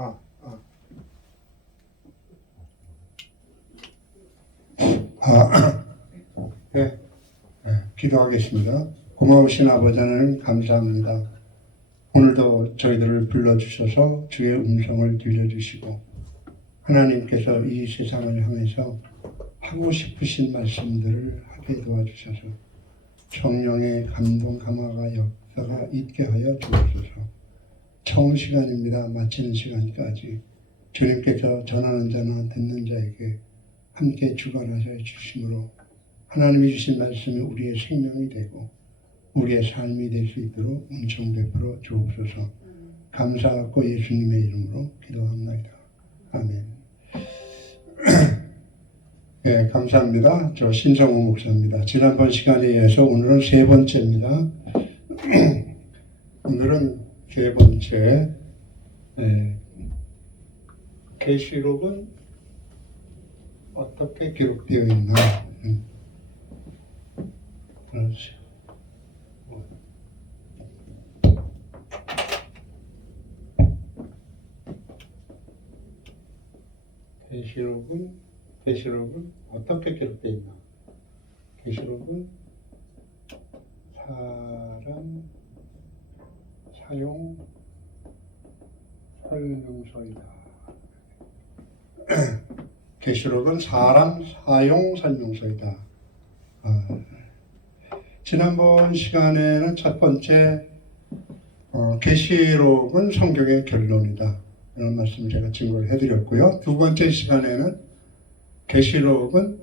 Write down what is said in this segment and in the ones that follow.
아, 아. 네, 기도하겠습니다. 고마우신 아버지 하나님 감사합니다. 오늘도 저희들을 불러주셔서 주의 음성을 들려주시고 하나님께서 이 세상을 향해서 하고 싶으신 말씀들을 하게 도와주셔서 성령의 감동 감화가 역사가 있게 하여 주옵소서. 처음 시간입니다. 마치는 시간까지 주님께서 전하는 자나 듣는 자에게 함께 주관하셔 주심으로 하나님이 주신 말씀이 우리의 생명이 되고 우리의 삶이 될 수 있도록 은총 베풀어 주옵소서. 감사하고 예수님의 이름으로 기도합니다. 아멘. 네, 감사합니다. 저 신성우 목사입니다. 지난번 시간에 이어서 오늘은 세 번째입니다. 오늘은 세 번째, 계시록은 어떻게 기록되어 있나. 그렇죠. 계시록은 어떻게 기록되어 있나. 계시록은 사람 사용 설명서이다. 계시록은 사람 사용 설명서이다. 지난번 시간에는 첫 번째 계시록은 성경의 결론이다. 이런 말씀 제가 증거를 해드렸고요. 두 번째 시간에는 계시록은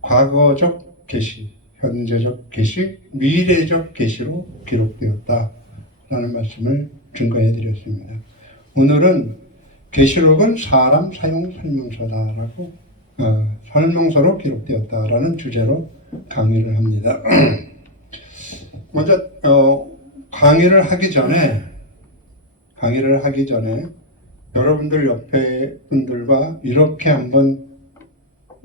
과거적 계시, 현재적 계시, 미래적 계시로 기록되었다. 라는 말씀을 증거해드렸습니다. 오늘은 계시록은 사람 사용 설명서다라고 설명서로 기록되었다라는 주제로 강의를 합니다. 먼저 강의를 하기 전에 여러분들 옆에 분들과 이렇게 한번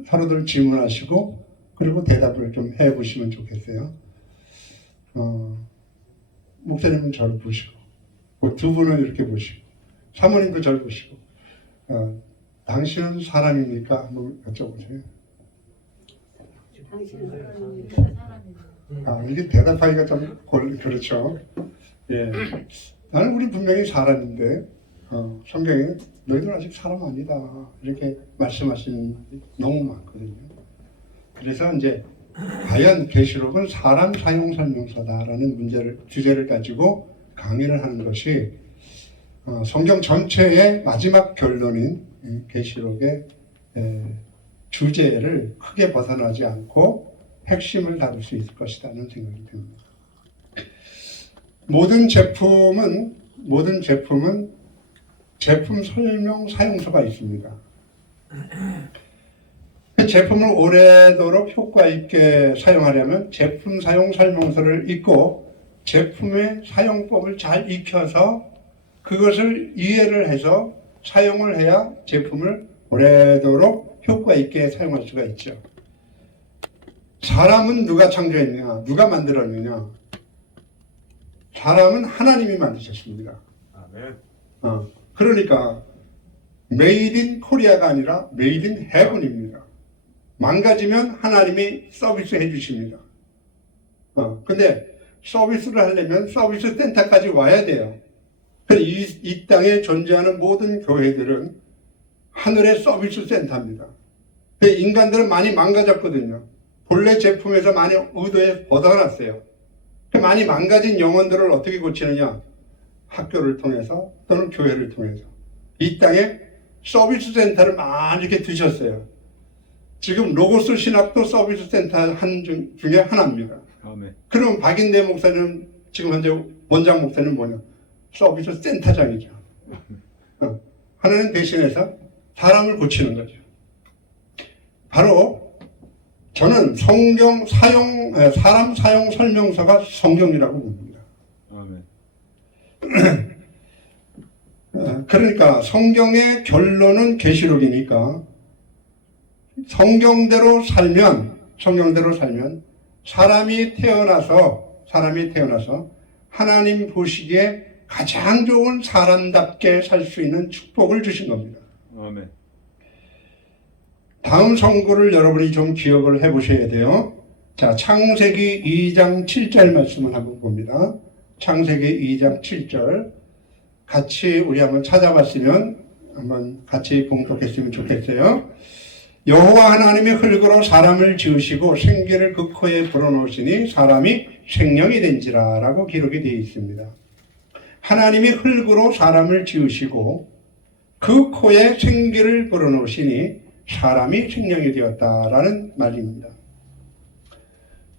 서로들 질문하시고 그리고 대답을 좀 해보시면 좋겠어요. 목사님은 저를 보시고 두 분은 이렇게 보시고 사모님도 저를 보시고 당신은 사람입니까? 한번 여쭤보세요. 당신은 사람입니까? 이게 대답하기가 좀 그렇죠. 예, 나는 우리 분명히 사람인데 성경에 너희들 아직 사람 아니다 이렇게 말씀하시는 분들이 너무 많거든요. 그래서 이제 과연 계시록은 사람 사용 설명서다라는 주제를 가지고 강의를 하는 것이 성경 전체의 마지막 결론인 계시록의 주제를 크게 벗어나지 않고 핵심을 다룰 수 있을 것이라는 생각이 듭니다. 모든 제품은 제품 설명 사용서가 있습니다. 그 제품을 오래도록 효과 있게 사용하려면 제품 사용 설명서를 읽고 제품의 사용법을 잘 익혀서 그것을 이해를 해서 사용을 해야 제품을 오래도록 효과 있게 사용할 수가 있죠. 사람은 누가 창조했느냐? 누가 만들었느냐? 사람은 하나님이 만드셨습니다. 아멘. 그러니까 메이드 인 코리아가 아니라 메이드 인 헤븐입니다. 망가지면 하나님이 서비스 해주십니다. 근데 서비스를 하려면 서비스 센터까지 와야 돼요. 이 땅에 존재하는 모든 교회들은 하늘의 서비스 센터입니다. 인간들은 많이 망가졌거든요. 본래 제품에서 많이 의도에 벗어났어요. 많이 망가진 영혼들을 어떻게 고치느냐? 학교를 통해서 또는 교회를 통해서 이 땅에 서비스 센터를 많이 이렇게 두셨어요. 지금 로고스 신학도 서비스 센터 중에 하나입니다. 아멘. 그럼 박인대 목사님 지금 현재 원장 목사님 뭐냐? 서비스 센터장이죠. 하나님 대신해서 사람을 고치는 거죠. 바로 저는 사람 사용 설명서가 성경이라고 봅니다. 아멘. 그러니까 성경의 결론은 계시록이니까 성경대로 살면 사람이 태어나서 하나님 보시기에 가장 좋은 사람답게 살 수 있는 축복을 주신 겁니다. 아멘. 다음 성구를 여러분이 좀 기억을 해보셔야 돼요. 자, 창세기 2장 7절 말씀을 한번 봅니다. 창세기 2장 7절 같이 우리 한번 찾아봤으면 한번 같이 봉독했으면 좋겠어요. 여호와 하나님이 흙으로 사람을 지으시고 생기를 그 코에 불어넣으시니 사람이 생명이 된지라 라고 기록이 되어 있습니다. 하나님이 흙으로 사람을 지으시고 그 코에 생기를 불어넣으시니 사람이 생명이 되었다라는 말입니다.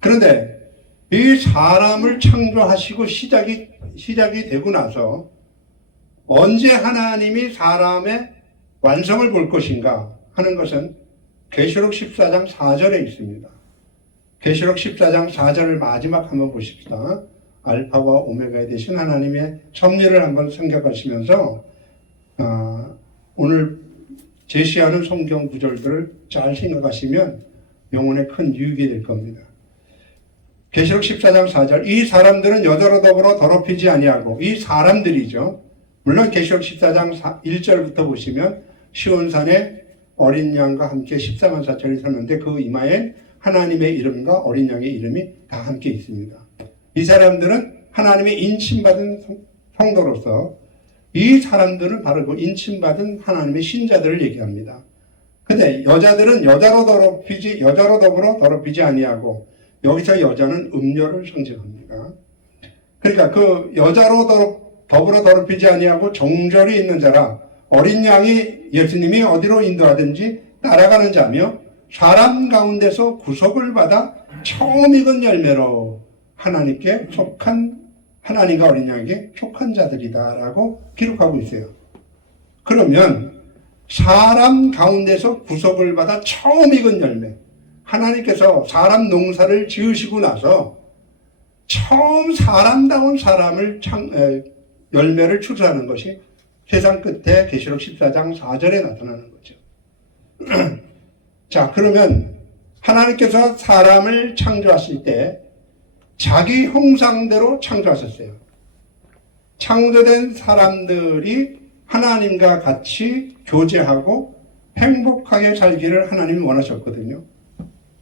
그런데 이 사람을 창조하시고 시작이 되고 나서 언제 하나님이 사람의 완성을 볼 것인가 하는 것은 계시록 14장 4절에 있습니다. 계시록 14장 4절을 마지막 한번 보십시다. 알파와 오메가에 되신 하나님의 섭리를 한번 생각하시면서 오늘 제시하는 성경 구절들을 잘 생각하시면 영혼에 큰 유익이 될 겁니다. 계시록 14장 4절 이 사람들은 여자로 더불어 더럽히지 아니하고 이 사람들이죠. 물론 계시록 14장 1절부터 보시면 시온산에 어린 양과 함께 14만 4천이 섰는데 그 이마엔 하나님의 이름과 어린 양의 이름이 다 함께 있습니다. 이 사람들은 하나님의 인침받은 성도로서 이 사람들은 바로 그 인침받은 하나님의 신자들을 얘기합니다. 근데 여자들은 여자로 더불어 더럽히지 아니하고 여기서 여자는 음녀를 상징합니다. 그러니까 그 여자로 더불어 더럽히지 아니하고 정절이 있는 자라 어린 양이 예수님이 어디로 인도하든지 따라가는 자며 사람 가운데서 구속을 받아 처음 익은 열매로 하나님께 속한 하나님과 어린 양에게 속한 자들이다라고 기록하고 있어요. 그러면 사람 가운데서 구속을 받아 처음 익은 열매, 하나님께서 사람 농사를 지으시고 나서 처음 사람다운 사람을 열매를 추수하는 것이 세상 끝에 계시록 14장 4절에 나타나는 거죠. 자, 그러면 하나님께서 사람을 창조하실 때 자기 형상대로 창조하셨어요. 창조된 사람들이 하나님과 같이 교제하고 행복하게 살기를 하나님이 원하셨거든요.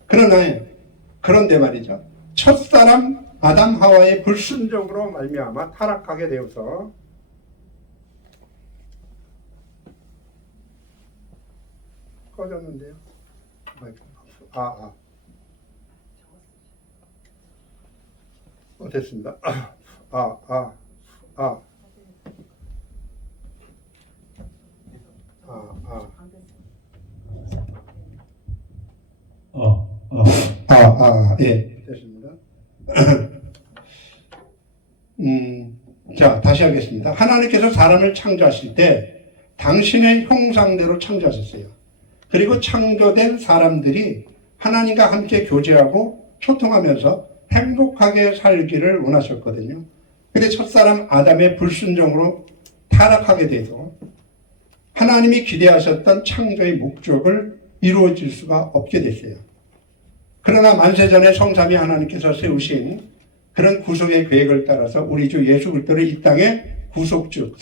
그런데 말이죠. 첫사람 아담 하와의 불순종으로 말미암아 타락하게 되어서 꺼졌는데요. 됐습니다. 예, 됐습니다. 자, 다시 하겠습니다. 하나님께서 사람을 창조하실 때 당신의 형상대로 창조하셨어요. 그리고 창조된 사람들이 하나님과 함께 교제하고 소통하면서 행복하게 살기를 원하셨거든요. 근데 첫사람 아담의 불순종으로 타락하게 돼서 하나님이 기대하셨던 창조의 목적을 이루어질 수가 없게 됐어요. 그러나 만세전에 성삼위 하나님께서 세우신 그런 구속의 계획을 따라서 우리 주 예수 그리스도를 이 땅에 구속주,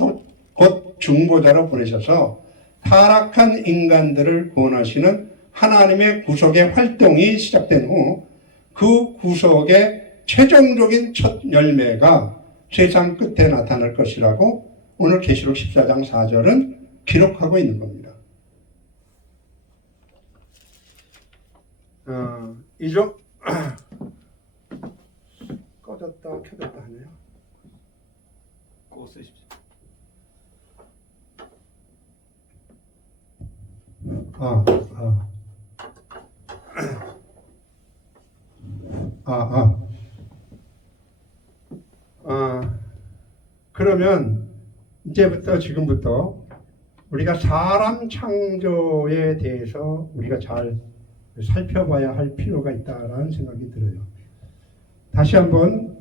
곧 중보자로 보내셔서 타락한 인간들을 구원하시는 하나님의 구속의 활동이 시작된 후 그 구속의 최종적인 첫 열매가 세상 끝에 나타날 것이라고 오늘 계시록 14장 4절은 기록하고 있는 겁니다. 이죠? 꺼졌다 켜졌다 하네요. 꼭 쓰십시오. 그러면 이제부터 지금부터 우리가 사람 창조에 대해서 우리가 잘 살펴봐야 할 필요가 있다라는 생각이 들어요. 다시 한번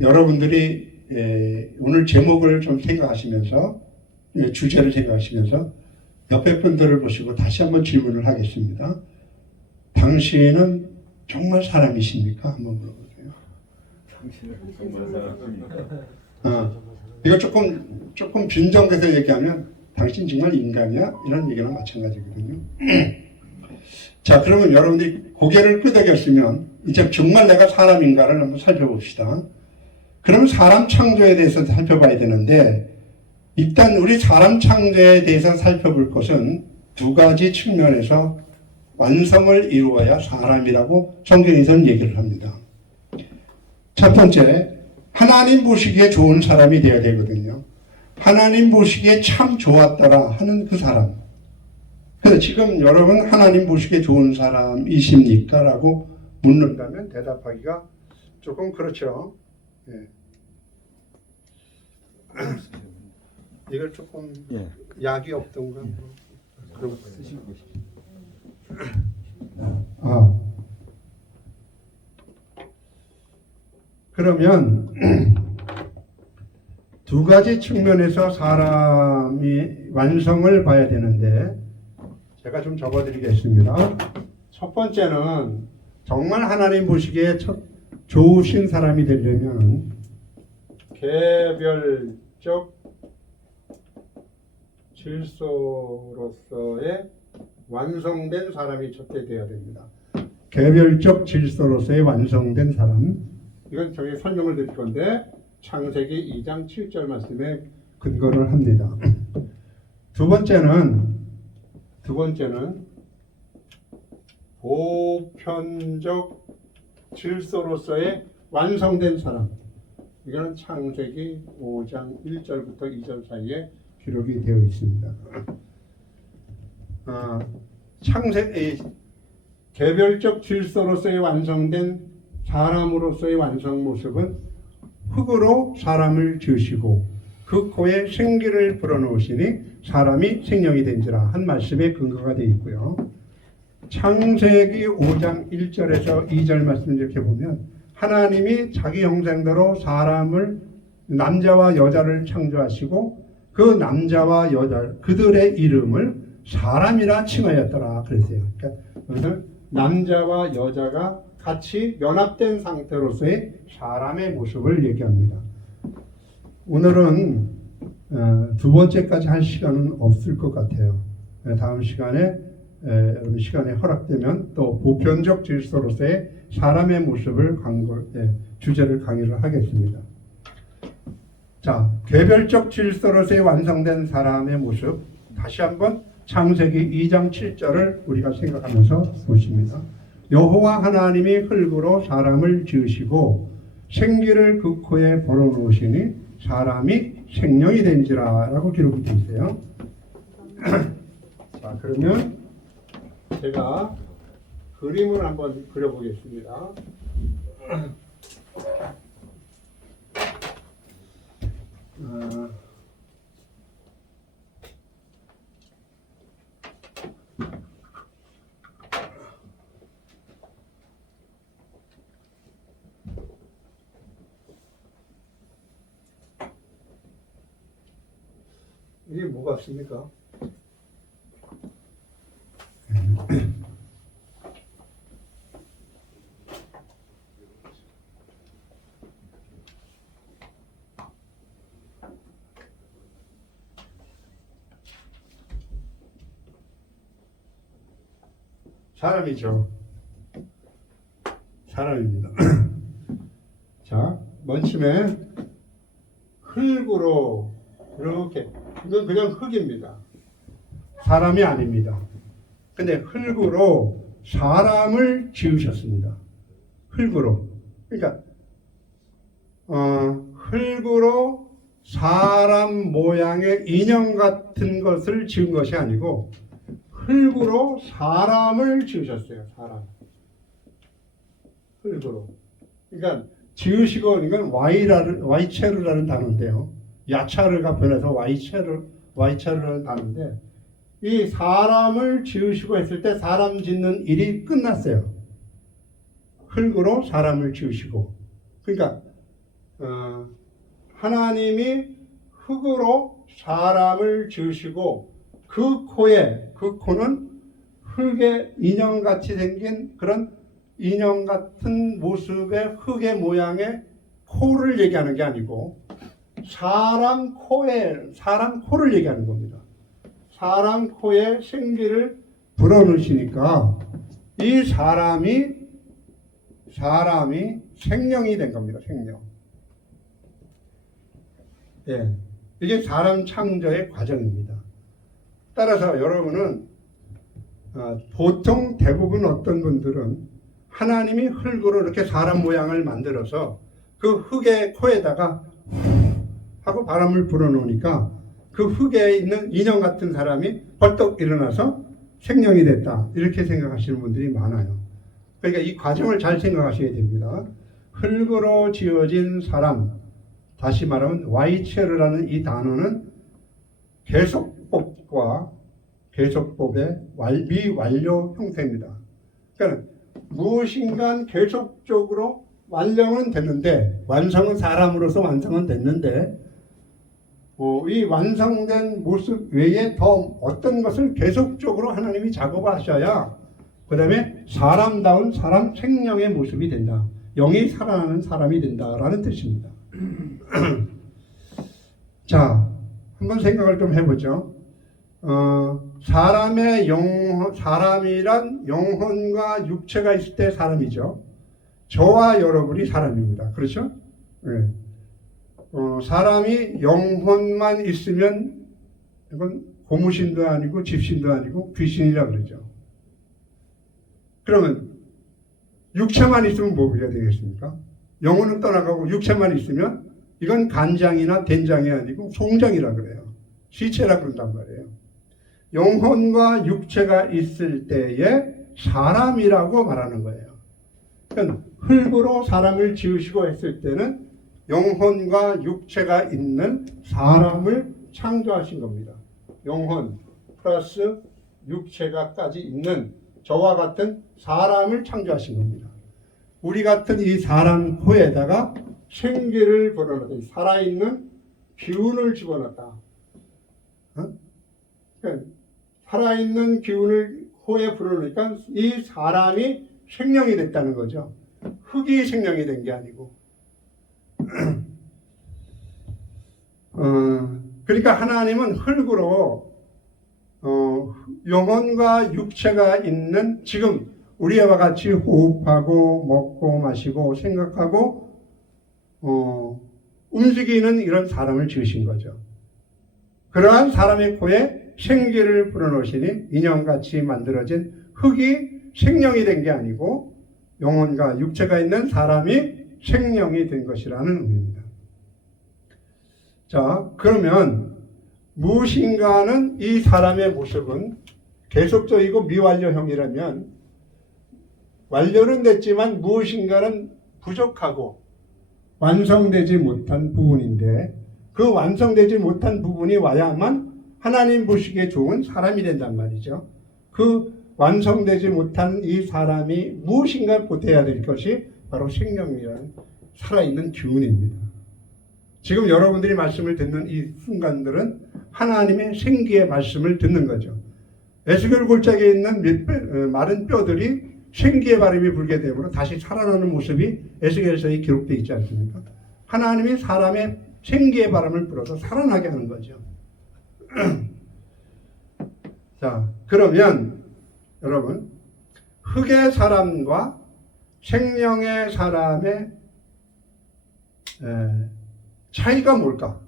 여러분들이 오늘 제목을 좀 생각하시면서 주제를 생각하시면서 옆에 분들을 보시고 다시 한번 질문을 하겠습니다. 당신은 정말 사람이십니까? 한번 물어보세요. 당신은 정말 사람입니까? 이거 조금 빈정돼서 얘기하면 당신 정말 인간이야? 이런 얘기랑 마찬가지거든요. 자, 그러면 여러분들이 고개를 끄덕였으면 이제 정말 내가 사람인가를 한번 살펴봅시다. 그러면 사람 창조에 대해서 살펴봐야 되는데, 일단 우리 사람 창조에 대해서 살펴볼 것은 두 가지 측면에서 완성을 이루어야 사람이라고 성경에서는 얘기를 합니다. 첫 번째, 하나님 보시기에 좋은 사람이 되어야 되거든요. 하나님 보시기에 참 좋았더라 하는 그 사람. 그래서 지금 여러분 하나님 보시기에 좋은 사람이십니까? 라고 묻는다면 대답하기가 조금 그렇죠. 예. 이걸 조금 약이 없던가. 그럼 쓰시고 그러면 두 가지 측면에서 사람이 완성을 봐야 되는데 제가 좀 적어드리겠습니다. 첫 번째는 정말 하나님 보시기에 좋으신 사람이 되려면 개별적 질서로서의 완성된 사람이 첫째 되어야 됩니다. 개별적 질서로서의 완성된 사람. 이건 저희 설명을 드릴 건데 창세기 2장 7절 말씀에 근거를 합니다. 두 번째는 보편적 질서로서의 완성된 사람. 이거는 창세기 5장 1절부터 2절 사이에 기록이 되어 있습니다. 개별적 질서로서의 완성된 사람으로서의 완성 모습은 흙으로 사람을 지으시고 그 코에 생기를 불어넣으시니 사람이 생명이 된지라 한 말씀에 근거가 되어 있고요. 창세기 5장 1절에서 2절 말씀 이렇게 보면 하나님이 자기 형상대로 사람을 남자와 여자를 창조하시고 그 남자와 여자 그들의 이름을 사람이라 칭하였더라 그랬어요. 그러니까 여기서 남자와 여자가 같이 연합된 상태로서의 사람의 모습을 얘기합니다. 오늘은 두 번째까지 할 시간은 없을 것 같아요. 다음 시간에 여러분 시간에 허락되면 또 보편적 질서로서의 사람의 모습을 주제를 강의를 하겠습니다. 자, 개별적 질서로서의 완성된 사람의 모습 다시 한번 창세기 2장 7절을 우리가 생각하면서 보십니다. 여호와 하나님이 흙으로 사람을 지으시고 생기를 그 코에 불어넣으시니 사람이 생명이 된지라 라고 기록이 되어 있어요. 자, 그러면 제가 그림을 한번 그려보겠습니다. 이게 뭐 같습니까? 사람이죠. 사람입니다. 자, 먼침에 흙으로 이렇게 이건 그냥 흙입니다. 사람이 아닙니다. 근데 흙으로 사람을 지으셨습니다. 흙으로. 그러니까 흙으로 사람 모양의 인형 같은 것을 지은 것이 아니고 흙으로 사람을 지으셨어요. 사람. 흙으로. 그러니까 지으시고 이건 와이체르라는 단어인데요. 야차르가 변해서 와이체르라는 단어인데 이 사람을 지으시고 했을 때 사람 짓는 일이 끝났어요. 흙으로 사람을 지으시고. 그러니까 하나님이 흙으로 사람을 지으시고 그 코는 흙의 인형같이 생긴 그런 인형 같은 모습의 흙의 모양의 코를 얘기하는 게 아니고 사람 코를 얘기하는 겁니다. 사람 코에 생기를 불어넣으시니까 이 사람이 생명이 된 겁니다. 생명. 예, 이게 사람 창조의 과정입니다. 따라서 여러분은 보통 대부분 어떤 분들은 하나님이 흙으로 이렇게 사람 모양을 만들어서 그 흙의 코에다가 하고 바람을 불어넣으니까 그 흙에 있는 인형 같은 사람이 벌떡 일어나서 생명이 됐다. 이렇게 생각하시는 분들이 많아요. 그러니까 이 과정을 잘 생각하셔야 됩니다. 흙으로 지어진 사람, 다시 말하면 와이체르라는 이 단어는 계속법의 미완료 형태입니다. 그러니까 무엇인가 계속적으로 완성은 됐는데, 완성은 사람으로서 완성은 됐는데, 이 완성된 모습 외에 더 어떤 것을 계속적으로 하나님이 작업하셔야 그 다음에 사람다운 사람 생명의 모습이 된다. 영이 살아나는 사람이 된다라는 뜻입니다. 자, 한번 생각을 좀 해보죠. 사람이란 영혼과 육체가 있을 때 사람이죠. 저와 여러분이 사람입니다. 그렇죠? 네. 사람이 영혼만 있으면 이건 고무신도 아니고 집신도 아니고 귀신이라 그러죠. 그러면 육체만 있으면 뭐가 되겠습니까? 영혼은 떠나가고 육체만 있으면 이건 간장이나 된장이 아니고 송장이라 그래요. 시체라 그런단 말이에요. 영혼과 육체가 있을 때에 사람이라고 말하는 거예요. 그러니까 흙으로 사람을 지으시고 했을 때는 영혼과 육체가 있는 사람을 창조하신 겁니다. 영혼 플러스 육체가까지 있는 저와 같은 사람을 창조하신 겁니다. 우리 같은 이 사람 코에다가 생기를 불어넣었다. 살아있는 기운을 집어넣었다. 그러니까 살아있는 기운을 코에 불어넣으니까 이 사람이 생명이 됐다는 거죠. 흙이 생명이 된 게 아니고. 그러니까 하나님은 흙으로 영혼과 육체가 있는 지금 우리와 같이 호흡하고 먹고 마시고 생각하고 움직이는 이런 사람을 지으신 거죠. 그러한 사람의 코에 생기를 불어넣으시니 인형같이 만들어진 흙이 생명이 된 게 아니고 영혼과 육체가 있는 사람이 생명이 된 것이라는 의미입니다. 자, 그러면 무엇인가는 이 사람의 모습은 계속적이고 미완료형이라면 완료는 됐지만 무엇인가는 부족하고 완성되지 못한 부분인데 그 완성되지 못한 부분이 와야만 하나님 보시기에 좋은 사람이 된단 말이죠. 그 완성되지 못한 이 사람이 무엇인가 보태야 될 것이 바로 생명이라는 살아있는 기운입니다. 지금 여러분들이 말씀을 듣는 이 순간들은 하나님의 생기의 말씀을 듣는 거죠. 에스겔 골짜기에 있는 마른 뼈들이 생기의 바람이 불게 되므로 다시 살아나는 모습이 에스겔서에 기록되어 있지 않습니까? 하나님이 사람의 생기의 바람을 불어서 살아나게 하는 거죠. 자, 그러면 여러분, 흙의 사람과 생명의 사람의 차이가 뭘까?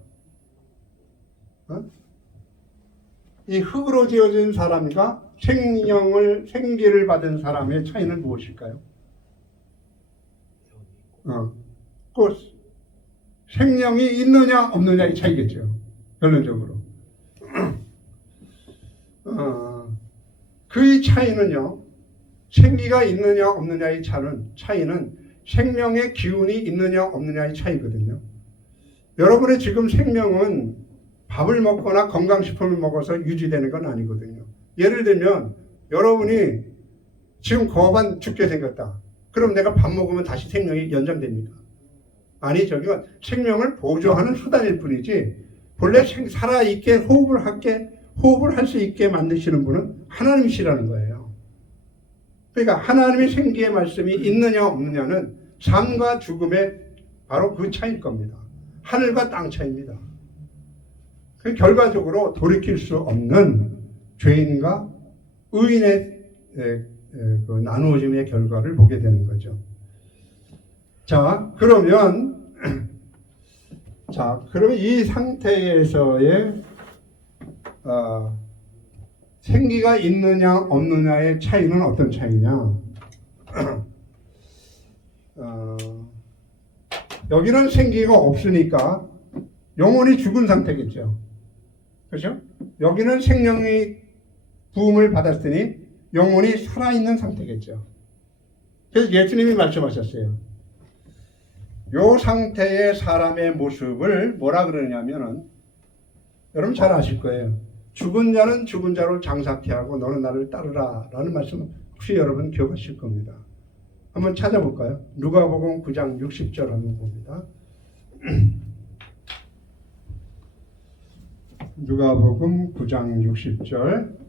이 흙으로 지어진 사람과 생기를 받은 사람의 차이는 무엇일까요? 그 생명이 있느냐 없느냐의 차이겠죠. 결론적으로. 그 차이는요, 생기가 있느냐 없느냐의 차이는 생명의 기운이 있느냐 없느냐의 차이거든요. 여러분의 지금 생명은 밥을 먹거나 건강식품을 먹어서 유지되는 건 아니거든요. 예를 들면 여러분이 지금 거반 죽게 생겼다. 그럼 내가 밥 먹으면 다시 생명이 연장됩니까? 아니죠. 이건 생명을 보조하는 수단일 뿐이지 본래 살아있게 호흡을 할 수 있게 만드시는 분은 하나님이시라는 거예요. 그러니까 하나님의 생기의 말씀이 있느냐 없느냐는 삶과 죽음의 바로 그 차이일 겁니다. 하늘과 땅 차이입니다. 그 결과적으로 돌이킬 수 없는 죄인과 의인의 그 나누어짐의 결과를 보게 되는 거죠. 자, 그러면 이 상태에서의 생기가 있느냐 없느냐의 차이는 어떤 차이냐? 여기는 생기가 없으니까 영혼이 죽은 상태겠죠. 그렇죠? 여기는 생명이 부음을 받았으니 영혼이 살아있는 상태겠죠. 그래서 예수님이 말씀하셨어요. 요 상태의 사람의 모습을 뭐라 그러냐면은 여러분 잘 아실 거예요. 죽은 자는 죽은 자로 장사케 하고 너는 나를 따르라 라는 말씀 혹시 여러분 기억하실 겁니다. 한번 찾아볼까요? 누가복음 9장 60절 한번 봅니다. 누가복음 9장 60절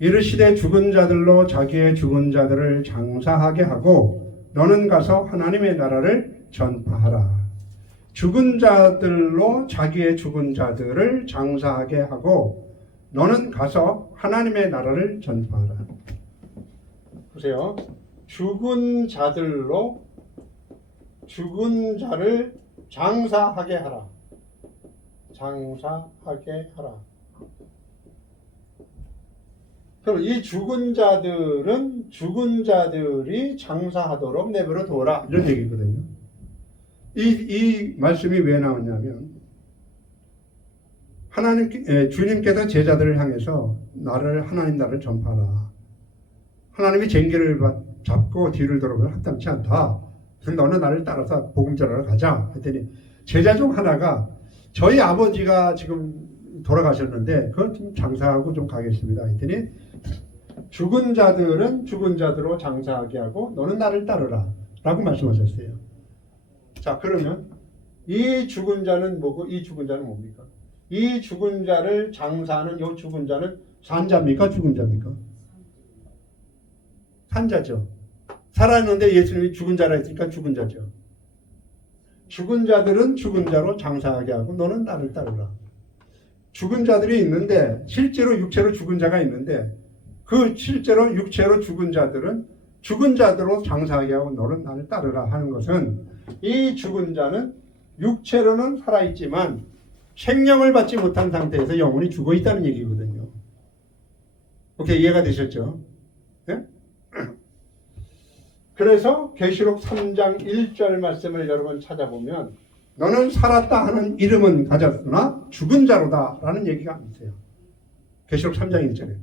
이르시되 죽은 자들로 자기의 죽은 자들을 장사하게 하고 너는 가서 하나님의 나라를 전파하라. 죽은 자들로 자기의 죽은 자들을 장사하게 하고 너는 가서 하나님의 나라를 전파하라. 보세요. 죽은 자들로 죽은 자를 장사하게 하라. 장사하게 하라. 그럼 이 죽은 자들은 죽은 자들이 장사하도록 내버려 둬라. 이런 얘기거든요. 이 말씀이 왜 나왔냐면 주님께서 제자들을 향해서 하나님 나라를 전파하라. 하나님이 쟁기를 잡고 뒤를 돌아보면 합당치 않다. 그래서 너는 나를 따라서 복음 전하러 가자. 했더니 제자 중 하나가 저희 아버지가 지금 돌아가셨는데 그건 좀 장사하고 좀 가겠습니다. 했더니 죽은 자들은 죽은 자들로 장사하게 하고 너는 나를 따르라 라고 말씀하셨어요. 자, 그러면 이 죽은 자는 뭐고 이 죽은 자는 뭡니까? 이 죽은 자를 장사하는 이 죽은 자는 산자입니까? 죽은 자입니까? 산자죠. 살아있는데 예수님이 죽은 자라 했으니까 죽은 자죠. 죽은 자들은 죽은 자로 장사하게 하고 너는 나를 따르라. 죽은 자들이 있는데 실제로 육체로 죽은 자가 있는데 그 실제로 육체로 죽은 자들은 죽은 자들로 장사하게 하고 너는 나를 따르라 하는 것은 이 죽은 자는 육체로는 살아있지만 생명을 받지 못한 상태에서 영혼이 죽어 있다는 얘기거든요. 오케이, 이해가 되셨죠? 네? 그래서 계시록 3장 1절 말씀을 여러분 찾아보면 너는 살았다 하는 이름은 가졌으나 죽은 자로다 라는 얘기가 있어요. 계시록 3장 1절에.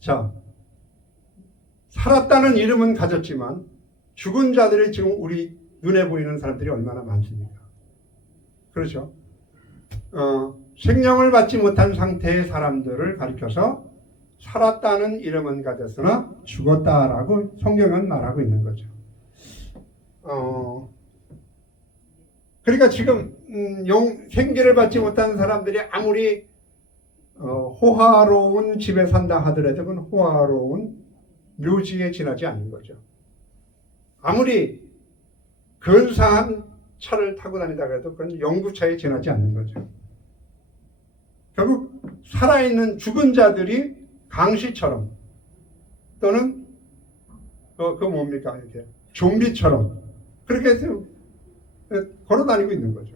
자, 살았다는 이름은 가졌지만 죽은 자들이 지금 우리 눈에 보이는 사람들이 얼마나 많습니까? 그렇죠? 생명을 받지 못한 상태의 사람들을 가리켜서 살았다는 이름은 가졌으나 죽었다라고 성경은 말하고 있는 거죠. 그러니까 지금 생기를 받지 못한 사람들이 아무리 호화로운 집에 산다 하더라도 그건 호화로운 묘지에 지나지 않는 거죠. 아무리 근사한 차를 타고 다니다 그래도 그건 영구차에 지나지 않는 거죠. 결국 살아있는 죽은 자들이 강시처럼 또는 그 뭡니까 이렇게 좀비처럼 그렇게 해서 걸어 다니고 있는 거죠.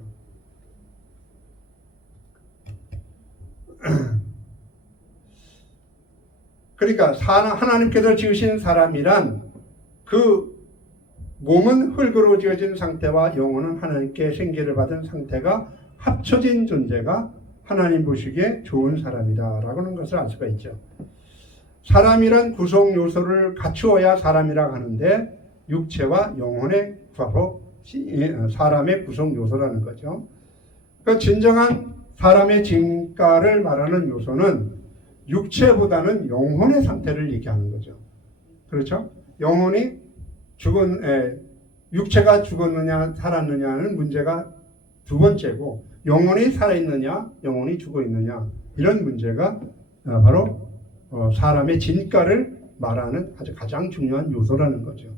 그러니까 하나님께서 지으신 사람이란 그 몸은 흙으로 지어진 상태와 영혼은 하나님께 생기를 받은 상태가 합쳐진 존재가 하나님 보시기에 좋은 사람이다 라고 하는 것을 알 수가 있죠. 사람이란 구성 요소를 갖추어야 사람이라고 하는데 육체와 영혼의 바로 사람의 구성 요소라는 거죠. 그러니까 진정한 사람의 진가를 말하는 요소는 육체보다는 영혼의 상태를 얘기하는 거죠. 그렇죠? 영혼이 육체가 죽었느냐 살았느냐는 문제가 두 번째고 영혼이 살아있느냐 영혼이 죽어있느냐 이런 문제가 바로 사람의 진가를 말하는 아주 가장 중요한 요소라는 거죠.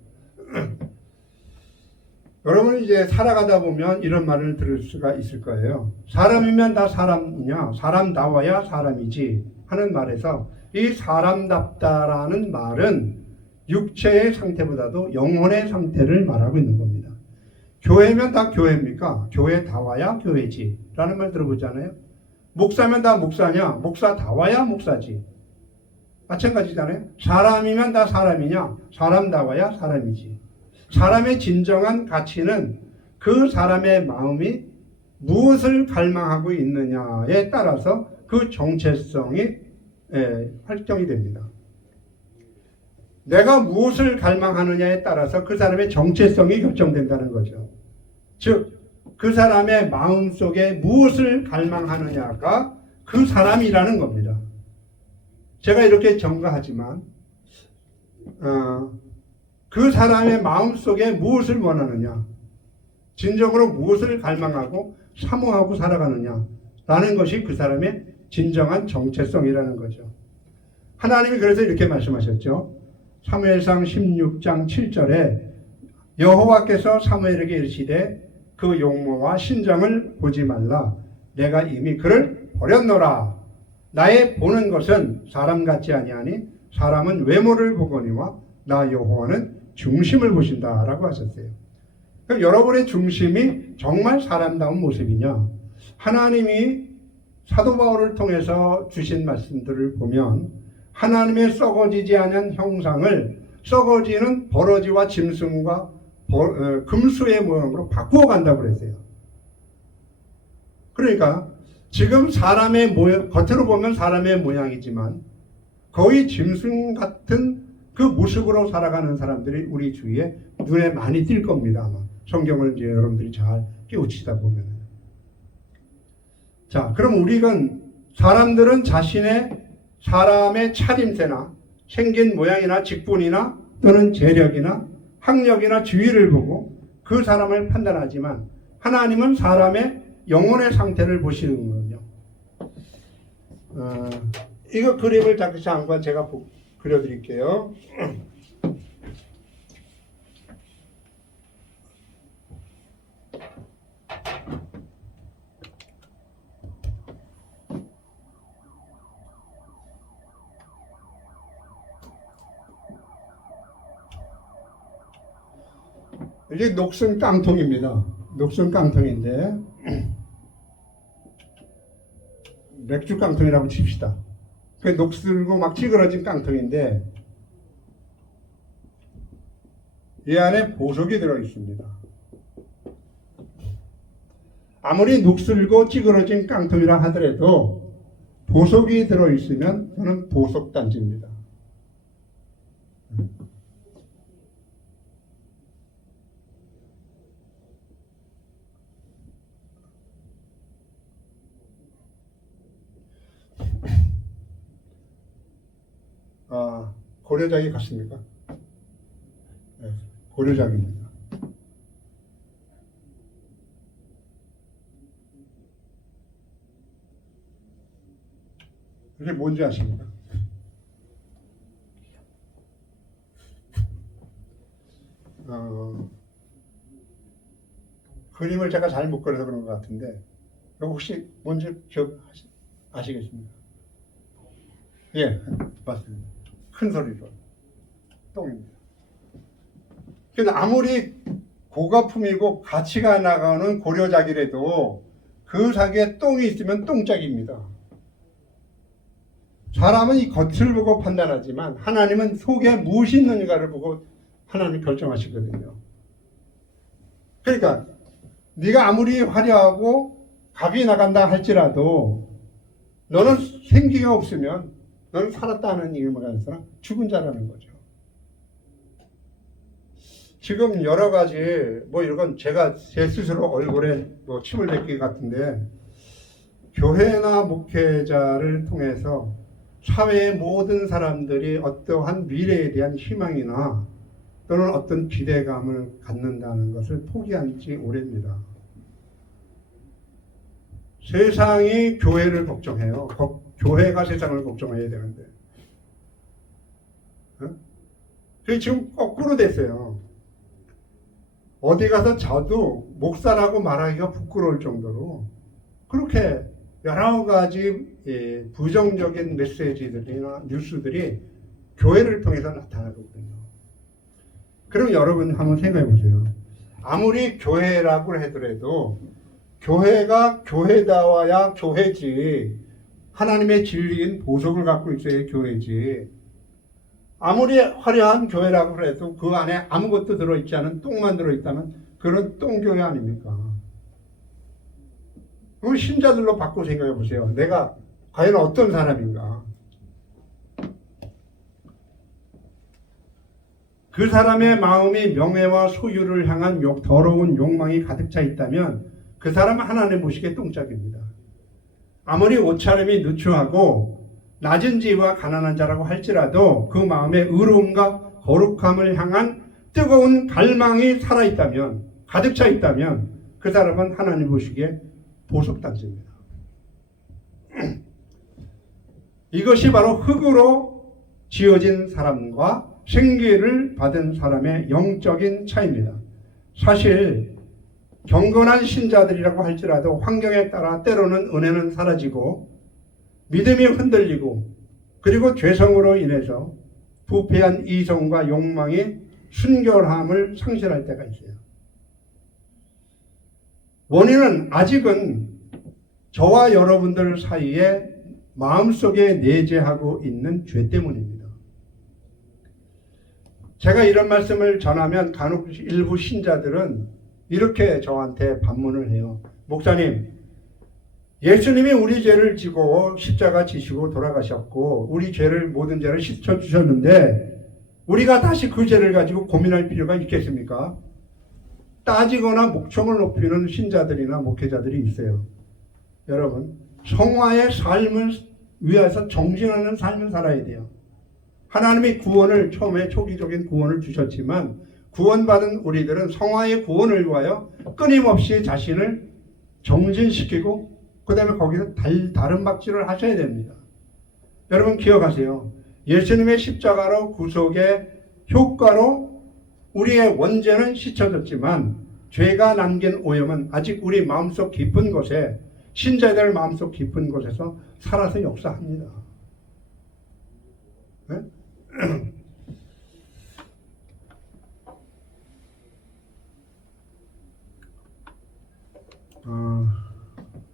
여러분 이제 살아가다 보면 이런 말을 들을 수가 있을 거예요. 사람이면 다 사람이냐? 사람다워야 사람이지 하는 말에서 이 사람답다라는 말은 육체의 상태보다도 영혼의 상태를 말하고 있는 겁니다. 교회면 다 교회입니까? 교회다워야 교회지 라는 말 들어보잖아요. 목사면 다 목사냐? 목사다워야 목사지. 마찬가지잖아요. 사람이면 다 사람이냐? 사람다워야 사람이지. 사람의 진정한 가치는 그 사람의 마음이 무엇을 갈망하고 있느냐에 따라서 그 정체성이 활동이 됩니다. 내가 무엇을 갈망하느냐에 따라서 그 사람의 정체성이 결정된다는 거죠. 즉, 그 사람의 마음속에 무엇을 갈망하느냐가 그 사람이라는 겁니다. 제가 이렇게 정가하지만 그 사람의 마음속에 무엇을 원하느냐, 진정으로 무엇을 갈망하고 사모하고 살아가느냐라는 것이 그 사람의 진정한 정체성이라는 거죠. 하나님이 그래서 이렇게 말씀하셨죠. 사무엘상 16장 7절에 여호와께서 사무엘에게 이르시되 그 용모와 신정을 보지 말라. 내가 이미 그를 버렸노라. 나의 보는 것은 사람 같지 아니하니 사람은 외모를 보거니와 나 여호와는 중심을 보신다 라고 하셨어요. 그럼 여러분의 중심이 정말 사람다운 모습이냐? 하나님이 사도 바울을 통해서 주신 말씀들을 보면 하나님의 썩어지지 않은 형상을 썩어지는 버러지와 짐승과 금수의 모양으로 바꾸어 간다고 그랬어요. 그러니까 지금 사람의 모양, 겉으로 보면 사람의 모양이지만 거의 짐승 같은 그 모습으로 살아가는 사람들이 우리 주위에 눈에 많이 띌 겁니다. 아마. 성경을 이제 여러분들이 잘 깨우치다 보면. 자, 그럼 사람들은 자신의 사람의 차림새나 생긴 모양이나 직분이나 또는 재력이나 학력이나 지위를 보고 그 사람을 판단하지만 하나님은 사람의 영혼의 상태를 보시는 거군요. 이거 그림을 잠깐 제가 그려드릴게요. 이게 녹슨 깡통입니다. 녹슨 깡통인데 맥주 깡통이라고 칩시다. 그 녹슬고 막 찌그러진 깡통인데 이 안에 보석이 들어있습니다. 아무리 녹슬고 찌그러진 깡통이라 하더라도 보석이 들어있으면 저는 보석단지입니다. 고려장이 같습니까? 네, 고려장입니다. 이게 뭔지 아십니까? 그림을 제가 잘 못 그려서 그런 것 같은데 혹시 뭔지 아시겠습니까? 예, 맞습니다. 큰 소리로 똥입니다. 근데 아무리 고가품이고 가치가 나가는 고려작이라도 그 사기에 똥이 있으면 똥짝입니다. 사람은 이 겉을 보고 판단하지만 하나님은 속에 무엇이 있는가를 보고 하나님 결정하시거든요. 그러니까 네가 아무리 화려하고 값이 나간다 할지라도 너는 생기가 없으면 너는 살았다는 의미가 아니라 죽은 자라는 거죠. 지금 여러 가지 이건 제가 제 스스로 얼굴에 침을 뱉기 같은데 교회나 목회자를 통해서 사회의 모든 사람들이 어떠한 미래에 대한 희망이나 또는 어떤 기대감을 갖는다는 것을 포기한 지 오래입니다. 세상이 교회를 걱정해요. 교회가 세상을 걱정해야 되는데. 어? 그게 지금 거꾸로 됐어요. 어디 가서 저도 목사라고 말하기가 부끄러울 정도로 그렇게 여러 가지 부정적인 메시지들이나 뉴스들이 교회를 통해서 나타나거든요. 그럼 여러분 한번 생각해 보세요. 아무리 교회라고 하더라도 교회가 교회다워야 교회지, 하나님의 진리인 보석을 갖고 있어야 교회지, 아무리 화려한 교회라고 해도 그 안에 아무것도 들어있지 않은 똥만 들어있다면 그런 똥교회 아닙니까? 그럼 신자들로 바꿔 생각해 보세요. 내가 과연 어떤 사람인가? 그 사람의 마음이 명예와 소유를 향한 더러운 욕망이 가득 차 있다면 그 사람은 하나님 보시기에 똥짝입니다. 아무리 옷차림이 누추하고 낮은 지위와 가난한 자라고 할지라도 그 마음에 의로움과 거룩함을 향한 뜨거운 갈망이 살아있다면, 가득 차 있다면 그 사람은 하나님 보시기에 보석단지입니다. 이것이 바로 흙으로 지어진 사람과 생기를 받은 사람의 영적인 차이입니다. 사실 경건한 신자들이라고 할지라도 환경에 따라 때로는 은혜는 사라지고 믿음이 흔들리고 그리고 죄성으로 인해서 부패한 이성과 욕망이 순결함을 상실할 때가 있어요. 원인은 아직은 저와 여러분들 사이에 마음속에 내재하고 있는 죄 때문입니다. 제가 이런 말씀을 전하면 간혹 일부 신자들은 이렇게 저한테 반문을 해요. 목사님, 예수님이 우리 죄를 지고 십자가 지시고 돌아가셨고 우리 죄를, 모든 죄를 씻어주셨는데 우리가 다시 그 죄를 가지고 고민할 필요가 있겠습니까? 따지거나 목청을 높이는 신자들이나 목회자들이 있어요. 여러분, 성화의 삶을 위해서 정진하는 삶을 살아야 돼요. 하나님이 구원을, 처음에 초기적인 구원을 주셨지만 구원받은 우리들은 성화의 구원을 위하여 끊임없이 자신을 정진시키고 그 다음에 거기서 다른 박질을 하셔야 됩니다. 여러분 기억하세요. 예수님의 십자가로 구속의 효과로 우리의 원죄는 씻어졌지만 죄가 남긴 오염은 아직 우리 마음속 깊은 곳에, 신자들 마음속 깊은 곳에서 살아서 역사합니다. 네?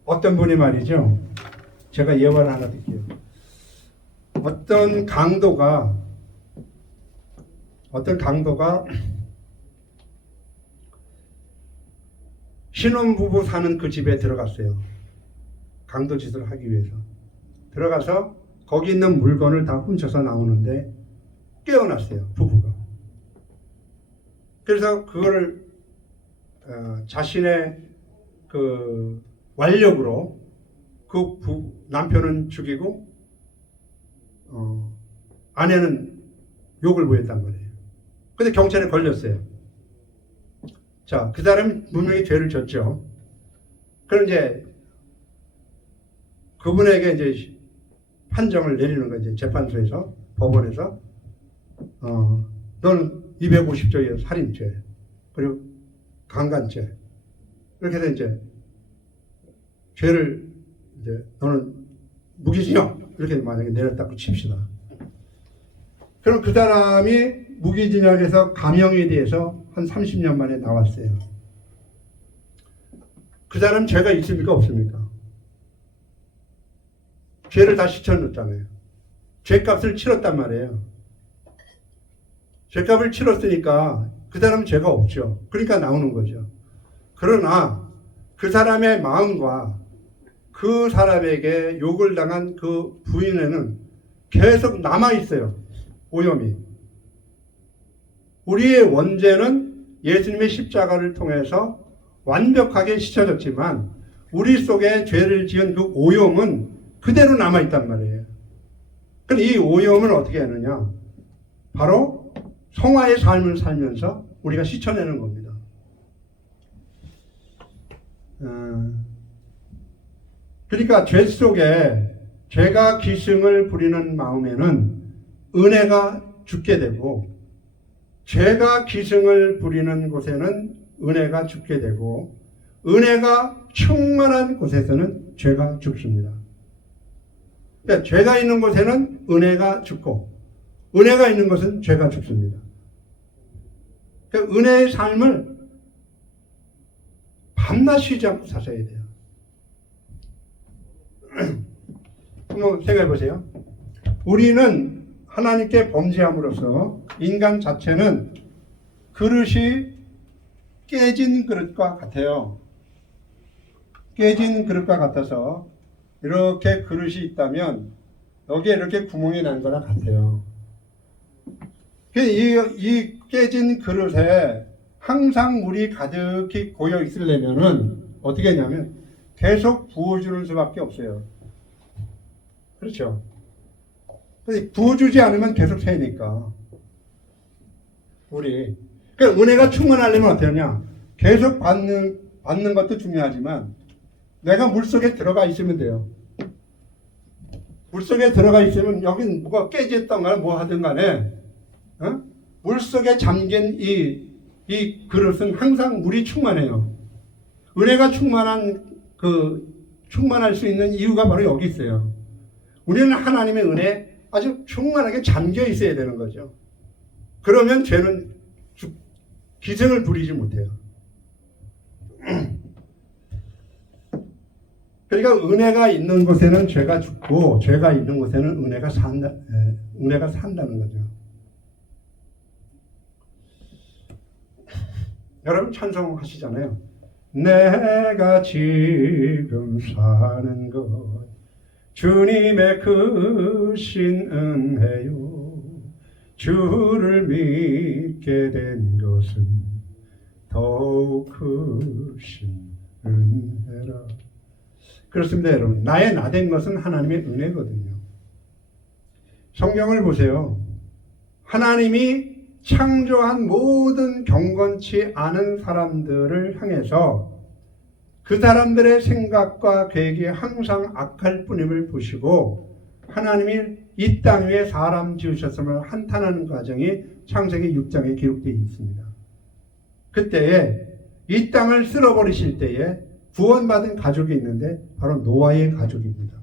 어떤 분이 말이죠. 제가 예화를 하나 드릴게요. 어떤 강도가 신혼부부 사는 그 집에 들어갔어요. 강도짓을 하기 위해서. 들어가서 거기 있는 물건을 다 훔쳐서 나오는데 깨어났어요. 부부가. 그래서 그거를 자신의 그 완력으로 그 남편은 죽이고 아내는 욕을 보였단 말이에요. 근데 경찰에 걸렸어요. 자, 그 사람이 분명히 죄를 졌죠. 그럼 이제 그분에게 이제 판정을 내리는 거죠. 재판소에서, 법원에서. 너는 250조의 살인죄, 그리고 강간죄. 이렇게 해서 이제 죄를 이제 너는 무기징역 이렇게 만약에 내렸다고 칩시다. 그럼 그 사람이 무기징역에서 감형에 대해서 한 30년 만에 나왔어요. 그 사람 죄가 있습니까 없습니까? 죄를 다 씻어놓잖아요. 죄값을 치렀단 말이에요. 죄값을 치렀으니까 그 사람은 죄가 없죠. 그러니까 나오는 거죠. 그러나 그 사람의 마음과 그 사람에게 욕을 당한 그 부인에는 계속 남아있어요. 오염이. 우리의 원죄는 예수님의 십자가를 통해서 완벽하게 씻어졌지만 우리 속에 죄를 지은 그 오염은 그대로 남아있단 말이에요. 그럼 이 오염을 어떻게 하느냐? 바로 성화의 삶을 살면서 우리가 씻어내는 겁니다. 그러니까 죄 속에 죄가 기승을 부리는 마음에는 은혜가 죽게 되고, 죄가 기승을 부리는 곳에는 은혜가 죽게 되고, 은혜가 충만한 곳에서는 죄가 죽습니다. 그러니까 죄가 있는 곳에는 은혜가 죽고, 은혜가 있는 곳은 죄가 죽습니다. 그러니까 은혜의 삶을 밤낮 쉬지 않고 사셔야 돼요. 한번 생각해 보세요. 우리는 하나님께 범죄함으로써 인간 자체는 그릇이 깨진 그릇과 같아요. 깨진 그릇과 같아서 이렇게 그릇이 있다면 여기에 이렇게 구멍이 난 거랑 같아요. 이 깨진 그릇에 항상 물이 가득히 고여 있으려면은 어떻게 했냐면 계속 부어주는 수밖에 없어요. 그렇죠? 부어주지 않으면 계속 새니까. 그러니까 은혜가 충만하려면 어떻게 하냐? 계속 받는 것도 중요하지만 내가 물속에 들어가 있으면 돼요. 물속에 들어가 있으면 여긴 뭐가 깨졌던 간에 뭐 하든 간에 물속에 잠긴 이 그릇은 항상 물이 충만해요. 은혜가 충만할 수 있는 이유가 바로 여기 있어요. 우리는 하나님의 은혜에 아주 충만하게 잠겨 있어야 되는 거죠. 그러면 죄는 기승을 부리지 못해요. 그러니까 은혜가 있는 곳에는 죄가 죽고, 죄가 있는 곳에는 은혜가 산다는 거죠. 여러분 찬송하시잖아요. 내가 지금 사는 것 주님의 크신 은혜요, 주를 믿게 된 것은 더욱 크신 은혜라. 그렇습니다, 여러분. 나의 나된 것은 하나님의 은혜거든요. 성경을 보세요. 하나님이 창조한 모든 경건치 않은 사람들을 향해서 그 사람들의 생각과 계획이 항상 악할 뿐임을 보시고 하나님이 이 땅 위에 사람 지으셨음을 한탄하는 과정이 창세기 6장에 기록되어 있습니다. 그때에 이 땅을 쓸어버리실 때에 구원받은 가족이 있는데 바로 노아의 가족입니다.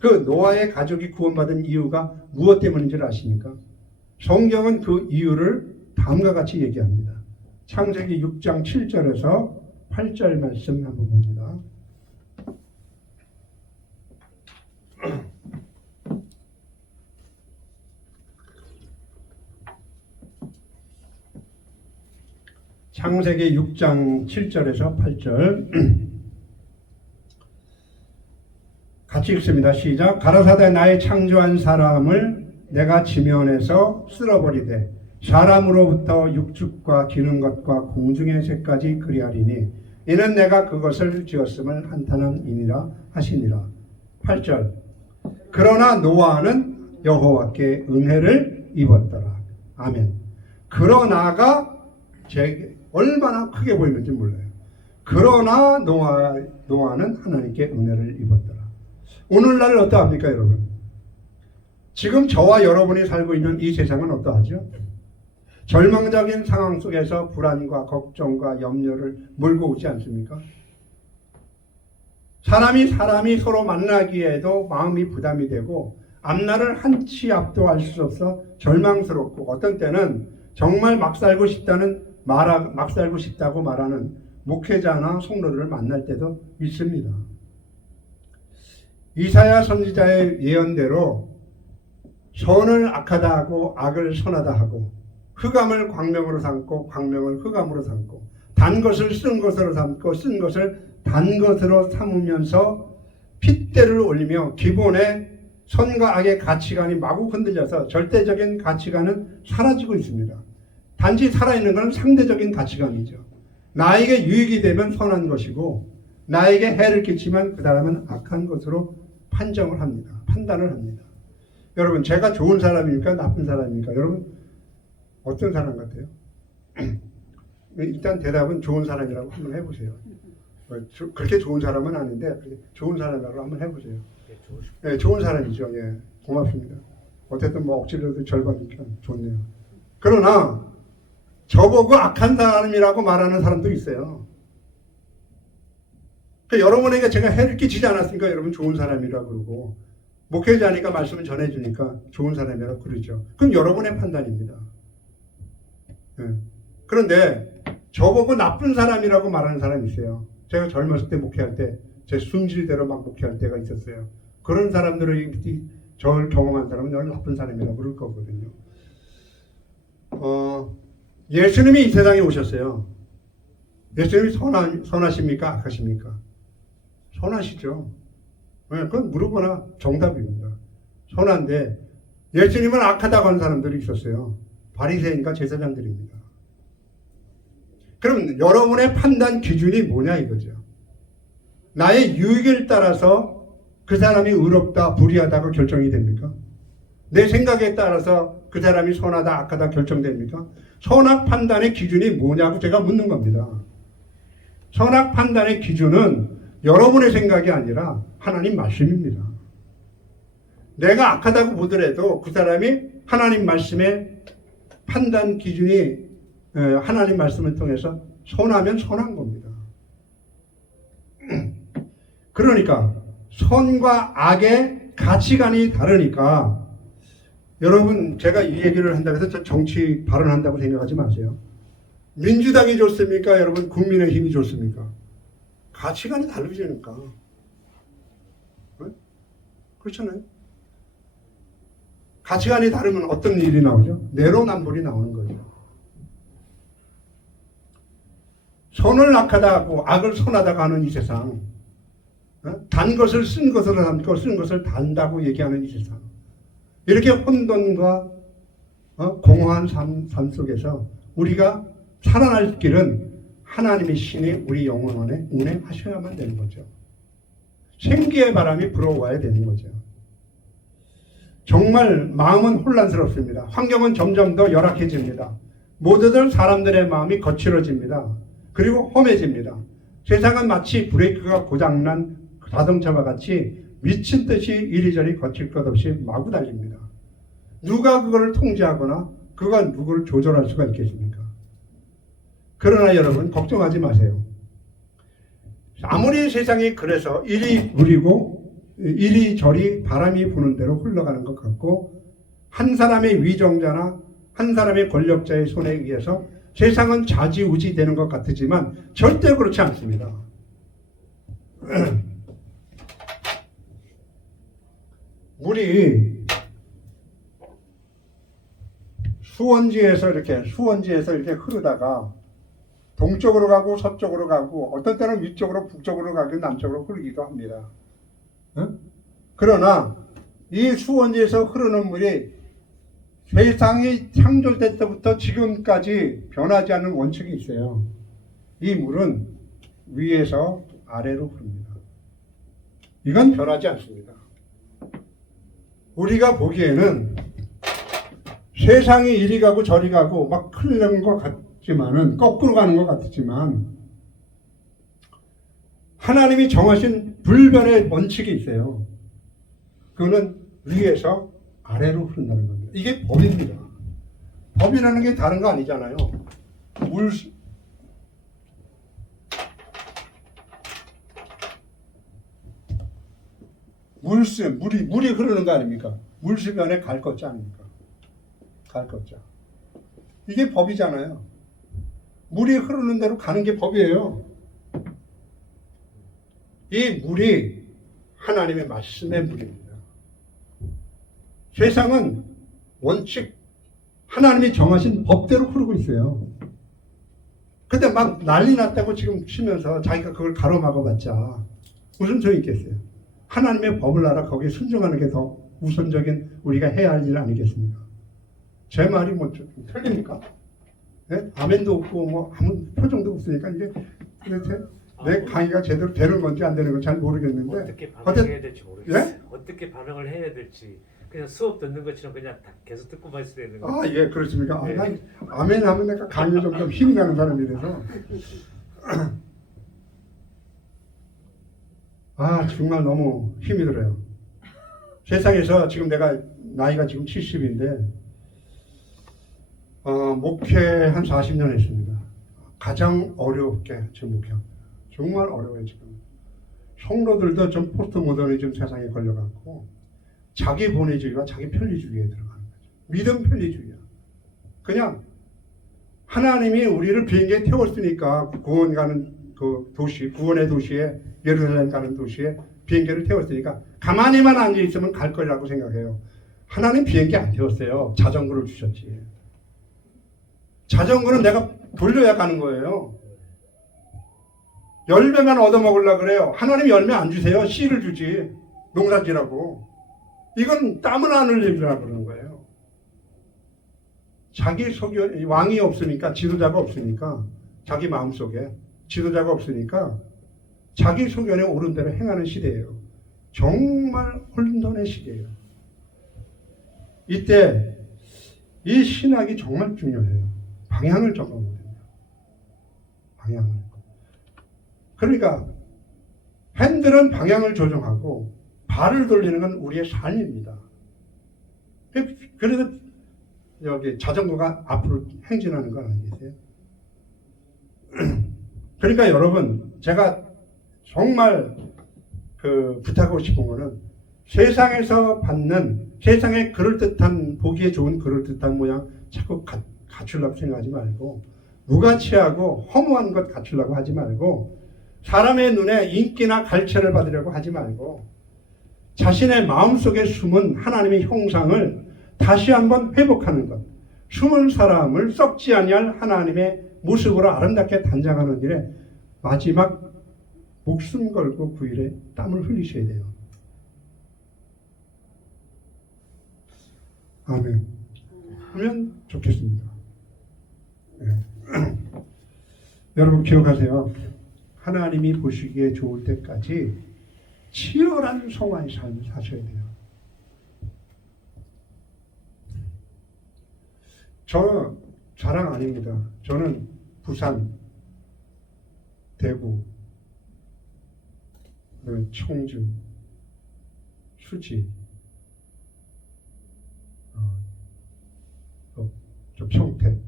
그 노아의 가족이 구원받은 이유가 무엇 때문인 줄 아십니까? 성경은 그 이유를 다음과 같이 얘기합니다. 창세기 6장 7절에서 8절 말씀 한번 봅니다. 창세기 6장 7절에서 8절 같이 읽습니다. 시작. 가라사대 나의 창조한 사람을 내가 지면에서 쓸어버리되 사람으로부터 육축과 기는 것과 공중의 새까지 그리하리니 이는 내가 그것을 지었음을 한탄함이니라 하시니라. 8절. 그러나 노아는 여호와께 은혜를 입었더라. 아멘. 그러나가 얼마나 크게 보이는지 몰라요. 그러나 노아는 하나님께 은혜를 입었더라. 오늘날 어떠합니까, 여러분? 지금 저와 여러분이 살고 있는 이 세상은 어떠하죠? 절망적인 상황 속에서 불안과 걱정과 염려를 몰고 오지 않습니까? 사람이 서로 만나기에도 마음이 부담이 되고 앞날을 한치 앞도 알 수 없어 절망스럽고 어떤 때는 정말 막 살고 싶다고 말하는 목회자나 성도들을 만날 때도 있습니다. 이사야 선지자의 예언대로 선을 악하다 하고 악을 선하다 하고 흑암을 광명으로 삼고 광명을 흑암으로 삼고 단 것을 쓴 것으로 삼고 쓴 것을 단 것으로 삼으면서 핏대를 올리며 기본의 선과 악의 가치관이 마구 흔들려서 절대적인 가치관은 사라지고 있습니다. 단지 살아있는 것은 상대적인 가치관이죠. 나에게 유익이 되면 선한 것이고 나에게 해를 끼치면 그 사람은 악한 것으로 판단을 합니다. 여러분, 제가 좋은 사람입니까? 나쁜 사람입니까? 여러분, 어떤 사람 같아요? 일단 대답은 좋은 사람이라고 한번 해보세요. 그렇게 좋은 사람은 아닌데 좋은 사람이라고 한번 해보세요. 예, 좋은 사람이죠. 예, 고맙습니다. 어쨌든 뭐 억지로도 절반이니까 좋네요. 그러나 저보고 악한 사람이라고 말하는 사람도 있어요. 그러니까 여러분에게 제가 해를 끼치지 않았으니까 여러분 좋은 사람이라고 그러고, 목회자니까 말씀을 전해주니까 좋은 사람이라고 그러죠. 그럼 여러분의 판단입니다. 예. 그런데 저보고 나쁜 사람이라고 말하는 사람이 있어요. 제가 젊었을 때 목회할 때 제 순실대로 막 목회할 때가 있었어요. 그런 사람들을 저를 경험한 사람은 여러 나쁜 사람이라고 그럴 거거든요. 예수님이 이 세상에 오셨어요. 예수님이 선하십니까? 악하십니까? 선하시죠. 네, 그건 물어보나 정답입니다. 선한데 예수님은 악하다고 하는 사람들이 있었어요. 바리새인과 제사장들입니다. 그럼 여러분의 판단 기준이 뭐냐 이거죠. 나의 유익을 따라서 그 사람이 의롭다, 불의하다가 결정이 됩니까? 내 생각에 따라서 그 사람이 선하다, 악하다 결정됩니까? 선악 판단의 기준이 뭐냐고 제가 묻는 겁니다. 선악 판단의 기준은 여러분의 생각이 아니라 하나님 말씀입니다. 내가 악하다고 보더라도 그 사람이 하나님 말씀의 판단 기준이 하나님 말씀을 통해서 선하면 선한 겁니다. 그러니까 선과 악의 가치관이 다르니까 여러분 제가 이 얘기를 한다고 해서 정치 발언한다고 생각하지 마세요. 민주당이 좋습니까? 여러분 국민의힘이 좋습니까? 가치관이 다르니까. 네? 그렇잖아요. 가치관이 다르면 어떤 일이 나오죠? 내로남불이 나오는 거죠. 선을 악하다고 악을 선하다고 하는 이 세상, 단 것을 쓴 것으로 담고 쓴 것을 단다고 얘기하는 이 세상, 이렇게 혼돈과 공허한 삶 속에서 우리가 살아날 길은 하나님의 신이 우리 영혼 안에 운행하셔야만 되는 거죠. 생기의 바람이 불어와야 되는 거죠. 정말 마음은 혼란스럽습니다. 환경은 점점 더 열악해집니다. 모두들 사람들의 마음이 거칠어집니다. 그리고 험해집니다. 세상은 마치 브레이크가 고장난 자동차와 같이 미친 듯이 이리저리 거칠 것 없이 마구 달립니다. 누가 그거를 통제하거나 그가 누구를 조절할 수가 있겠습니까? 그러나 여러분 걱정하지 마세요. 아무리 세상이 그래서 이리저리 바람이 부는 대로 흘러가는 것 같고 한 사람의 위정자나 한 사람의 권력자의 손에 의해서 세상은 좌지우지 되는 것 같지만 절대 그렇지 않습니다. 물이 수원지에서 이렇게 흐르다가 동쪽으로 가고 서쪽으로 가고 어떤 때는 위쪽으로 북쪽으로 가고 남쪽으로 흐르기도 합니다. 그러나 이 수원지에서 흐르는 물이 세상이 창조될 때부터 지금까지 변하지 않는 원칙이 있어요. 이 물은 위에서 아래로 흐릅니다. 이건 변하지 않습니다. 우리가 보기에는 세상이 이리 가고 저리 가고 막 흐르는 것 같지만은 거꾸로 가는 것 같지만 하나님이 정하신 불변의 원칙이 있어요. 그거는 위에서 아래로 흐른다는 겁니다. 이게 법입니다. 법이라는 게 다른 거 아니잖아요. 물이 흐르는 거 아닙니까? 물수변에 갈것자 아닙니까? 갈것자. 이게 법이잖아요. 물이 흐르는 대로 가는 게 법이에요. 이 물이 하나님의 말씀의 물입니다. 세상은 원칙, 하나님이 정하신 법대로 흐르고 있어요. 근데 막 난리 났다고 지금 치면서 자기가 그걸 가로막아봤자 무슨 소용이 있겠어요? 하나님의 법을 알아 거기에 순종하는 게 더 우선적인 우리가 해야 할 일 아니겠습니까? 제 말이 뭐 틀립니까? 네? 아멘도 없고 뭐 아무 표정도 없으니까 이게 도대체 내 강의가 제대로 되는 건지 안 되는 건지 잘 모르겠는데 어떻게 반응을 해야 될지 모르겠어요. 예? 어떻게 반응을 해야 될지 그냥 수업 듣는 것처럼 그냥 계속 듣고만 있어야 되는 거예요. 아, 예, 그렇습니까? 네. 난 아멘 하면 내가 강의 좀 힘이 나는 사람이라서 아, 정말 너무 힘이 들어요. 세상에서 지금 내가 나이가 지금 70인데 목회 한 40년 했습니다. 가장 어렵게 지금 목회. 정말 어려워요 지금. 성도들도 좀 포스트 모더니즘 세상에 걸려갖고 자기 본위주의와 자기 편리주의에 들어가는 거죠. 믿음 편리주의야. 그냥 하나님이 우리를 비행기에 태웠으니까 구원 가는 그 도시, 구원의 도시에 예루살렘 가는 도시에 비행기를 태웠으니까 가만히만 앉아 있으면 갈 거라고 생각해요. 하나님 비행기 안 태웠어요. 자전거를 주셨지. 자전거는 내가 돌려야 가는 거예요. 열매만 얻어먹으려고 그래요. 하나님 열매 안 주세요. 씨를 주지. 농사지라고. 이건 땀을 안 흘리라고 그러는 거예요. 자기 소견, 왕이 없으니까, 지도자가 없으니까, 자기 마음속에 지도자가 없으니까 자기 소견에 옳은 대로 행하는 시대예요. 정말 혼돈의 시대예요. 이때 이 신학이 정말 중요해요. 방향을 정하거든요. 방향을. 그러니까 핸들은 방향을 조정하고 발을 돌리는 건 우리의 삶입니다. 그래서 여기 자전거가 앞으로 행진하는 거 아니겠어요? 그러니까 여러분, 제가 정말 부탁하고 싶은 거는 세상에서 받는 세상의 그럴듯한, 보기에 좋은 그럴듯한 모양 자꾸 갖추려고 생각하지 말고, 무가치하고 허무한 것 갖추려고 하지 말고, 사람의 눈에 인기나 갈채를 받으려고 하지 말고, 자신의 마음속에 숨은 하나님의 형상을 다시 한번 회복하는 것, 숨은 사람을 썩지 아니할 하나님의 모습으로 아름답게 단장하는 일에 마지막 목숨 걸고 그 일에 땀을 흘리셔야 돼요. 아멘. 하면 좋겠습니다. 네. 여러분 기억하세요. 하나님이 보시기에 좋을 때까지 치열한 성화의 삶을 사셔야 돼요. 저 자랑 아닙니다. 저는 부산, 대구, 청주, 수지, 저 평택,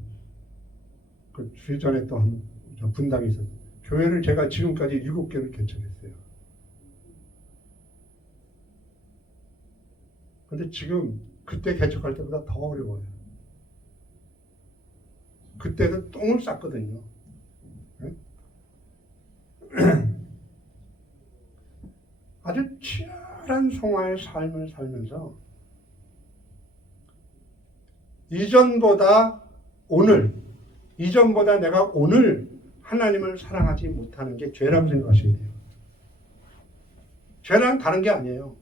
그 주전에 또 한 분당에 있었어요. 교회를 제가 지금까지 7개를 개척했어요. 근데 지금 그때 개척할 때보다 더 어려워요. 그때는 똥을 쌌거든요. 네? 아주 치열한 성화의 삶을 살면서 이전보다 내가 오늘 하나님을 사랑하지 못하는 게 죄라고 생각하셔야 돼요. 죄랑 다른 게 아니에요.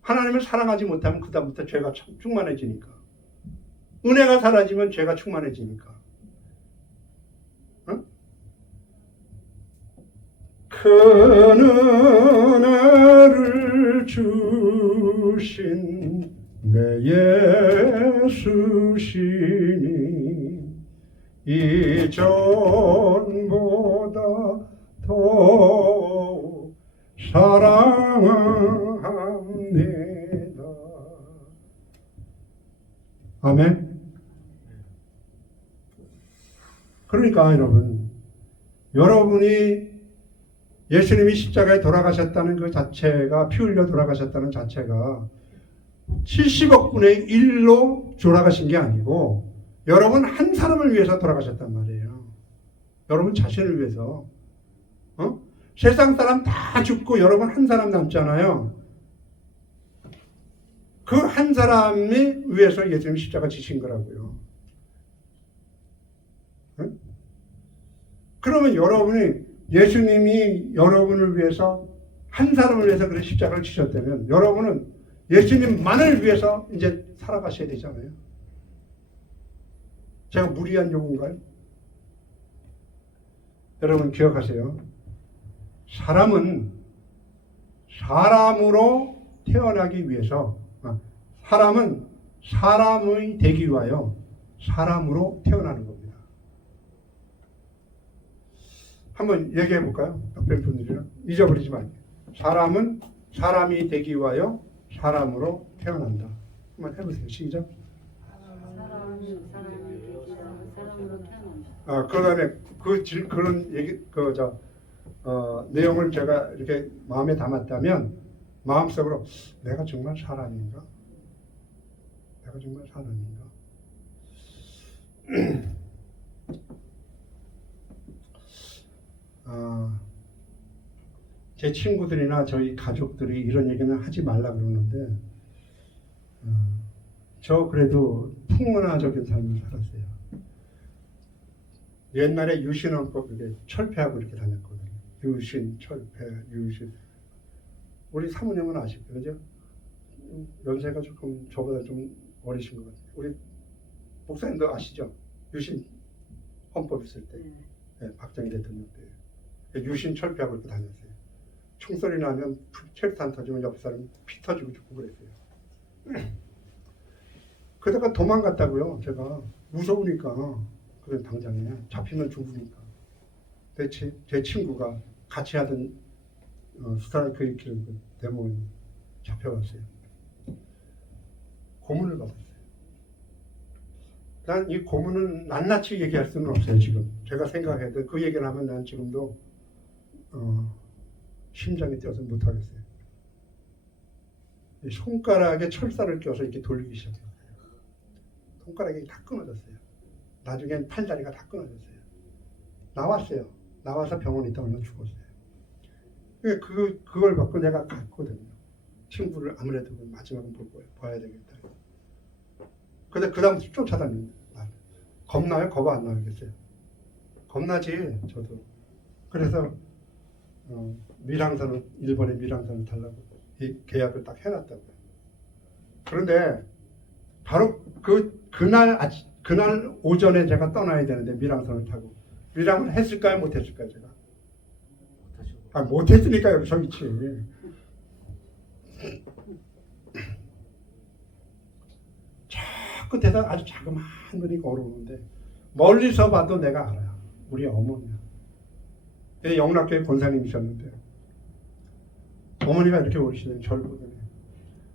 하나님을 사랑하지 못하면 그다음부터 죄가 충만해지니까. 은혜가 사라지면 죄가 충만해지니까. 응? 큰 은혜를 주신 내 예수시니 이전보다 더 사랑합니다. 아멘. 그러니까 여러분이 예수님이 십자가에 돌아가셨다는 그 자체가, 피 흘려 돌아가셨다는 자체가 70억 분의 1로 돌아가신 게 아니고 여러분 한 사람을 위해서 돌아가셨단 말이에요. 여러분 자신을 위해서. 세상 사람 다 죽고 여러분 한 사람 남잖아요. 그 한 사람이 위해서 예수님 십자가 지신 거라고요. 그러면 여러분이 예수님이 여러분을 위해서 한 사람을 위해서 그런 십자가를 지셨다면 여러분은 예수님만을 위해서 이제 살아가셔야 되잖아요. 제가 무리한 요구인가요? 여러분 기억하세요. 사람은 사람으로 태어나기 위해서, 사람은 사람의 되기 위하여 사람으로 태어나는 겁니다. 한번 얘기해 볼까요? 옆에 분들이랑 잊어버리지 말고. 사람은 사람이 되기 위하여 사람으로 태어난다. 한번 해보세요. 시작. 사람으로 태어난다. 그다음에 그런 얘기 내용을 제가 이렇게 마음에 담았다면 마음속으로 내가 정말 사람인가? 내가 정말 사람인가? 제 친구들이나 저희 가족들이 이런 얘기는 하지 말라 그러는데 저 그래도 풍문화적인 삶을 살았어요. 옛날에 유신헌법 이렇게 철폐하고 이렇게 다녔거든요. 유신, 철폐, 유신. 우리 사모님은 아시죠? 그죠? 연세가 조금 저보다 좀 어리신 것 같아요. 우리 목사님도 아시죠? 유신 헌법 있을 때, 네, 박정희 대통령 때 유신 철폐하고 이렇게 다녔어요. 총소리 나면 체류탄 터지면 옆 사람 피 터지고 죽고 그랬어요. 그러다가 도망갔다고요. 제가 무서우니까. 그래 당장에 잡히면 죽으니까. 제 친구가 같이 하던 스트라이크 일으키는 그 데모에 잡혀갔어요. 고문을 받았어요. 난 이 고문은 낱낱이 얘기할 수는 없어요. 지금 제가 생각해도 그 얘기를 하면 난 지금도 심장이 뛰어서 못하겠어요. 이 손가락에 철사를 껴서 이렇게 돌리기 시작해요. 손가락이 다 끊어졌어요. 나중엔 팔다리가 다 끊어졌어요. 나왔어요. 나와서 병원에 있다 얼마 죽었어요. 그걸 갖고 내가 갔거든요. 친구를 아무래도 마지막은 볼 거예요. 봐야 되겠다. 근데 그 다음부터 쫓아다닙니다. 겁나요? 겁 안 나겠어요? 겁나지, 저도. 그래서 밀항선을 일본에 밀항선을 달라고 이 계약을 딱 해놨다고요. 그런데 바로 그날 오전에 제가 떠나야 되는데 밀항선을 타고 밀항을 했을까요? 못했을까요? 제가 못했으니까 여기 서 있지. 저 끝에서 아주 자그마한 눈이 걸어오는데 멀리서 봐도 내가 알아요. 우리 어머니야. 영락교회 권사님이셨는데 어머니가 이렇게 오시더니 저를 보더니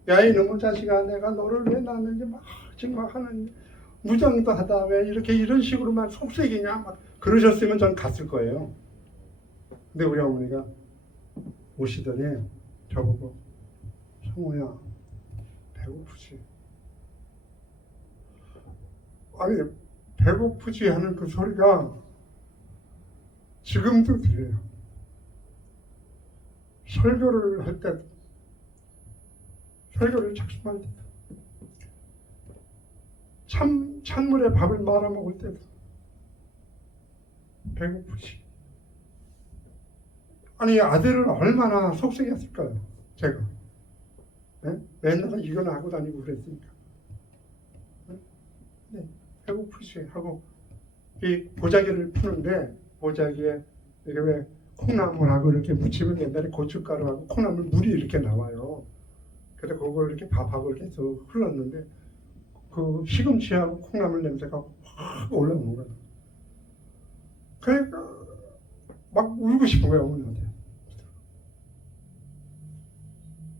야 이놈의 자식아 내가 너를 왜 낳았는지 막 정말 하는 무정도 하다 왜 이렇게 이런 식으로만 속색이냐 막 그러셨으면 전 갔을 거예요. 근데 우리 어머니가 오시더니 저보고 성우야 배고프지? 아니 배고프지 하는 그 소리가 지금도 들려요. 설교를 할 때 설교를 작성할 때도 찬물에 밥을 말아 먹을 때도 배고프지. 아니 아들을 얼마나 속색했을까요? 제가 네? 맨날 이거나 하고 다니고 그랬으니까 네, 배고프지 하고 이 보자기를 푸는데 보자기에 이게 왜 콩나물하고 이렇게 무치면 옛날에 고춧가루하고 콩나물 물이 이렇게 나와요. 그래서 그걸 이렇게 밥하고 이렇게 해서 흘렀는데 그 시금치하고 콩나물 냄새가 확 올라오는 거예요. 그러니까 막 울고 싶은 거예요, 어머니한테.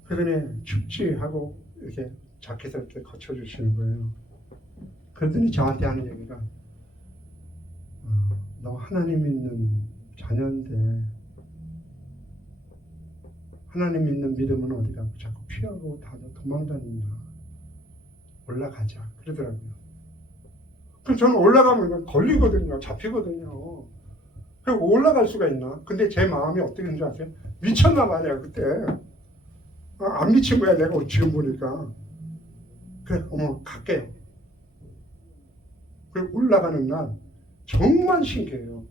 그러더니 춥지 하고 이렇게 자켓을 이렇게 거쳐주시는 거예요. 그러더니 저한테 하는 얘기가 너 하나님 믿는 자녀인데 하나님 믿는 믿음은 어디 가고 자꾸 피하고 다 도망다니냐. 올라가자 그러더라고요. 그럼 저는 올라가면 걸리거든요. 잡히거든요. 그리고 올라갈 수가 있나? 근데 제 마음이 어떻게 되는지 아세요? 미쳤나 봐 내가 그때. 안 미친 거야 내가 지금 보니까. 그래 어머 갈게요. 그리고 올라가는 날 정말 신기해요.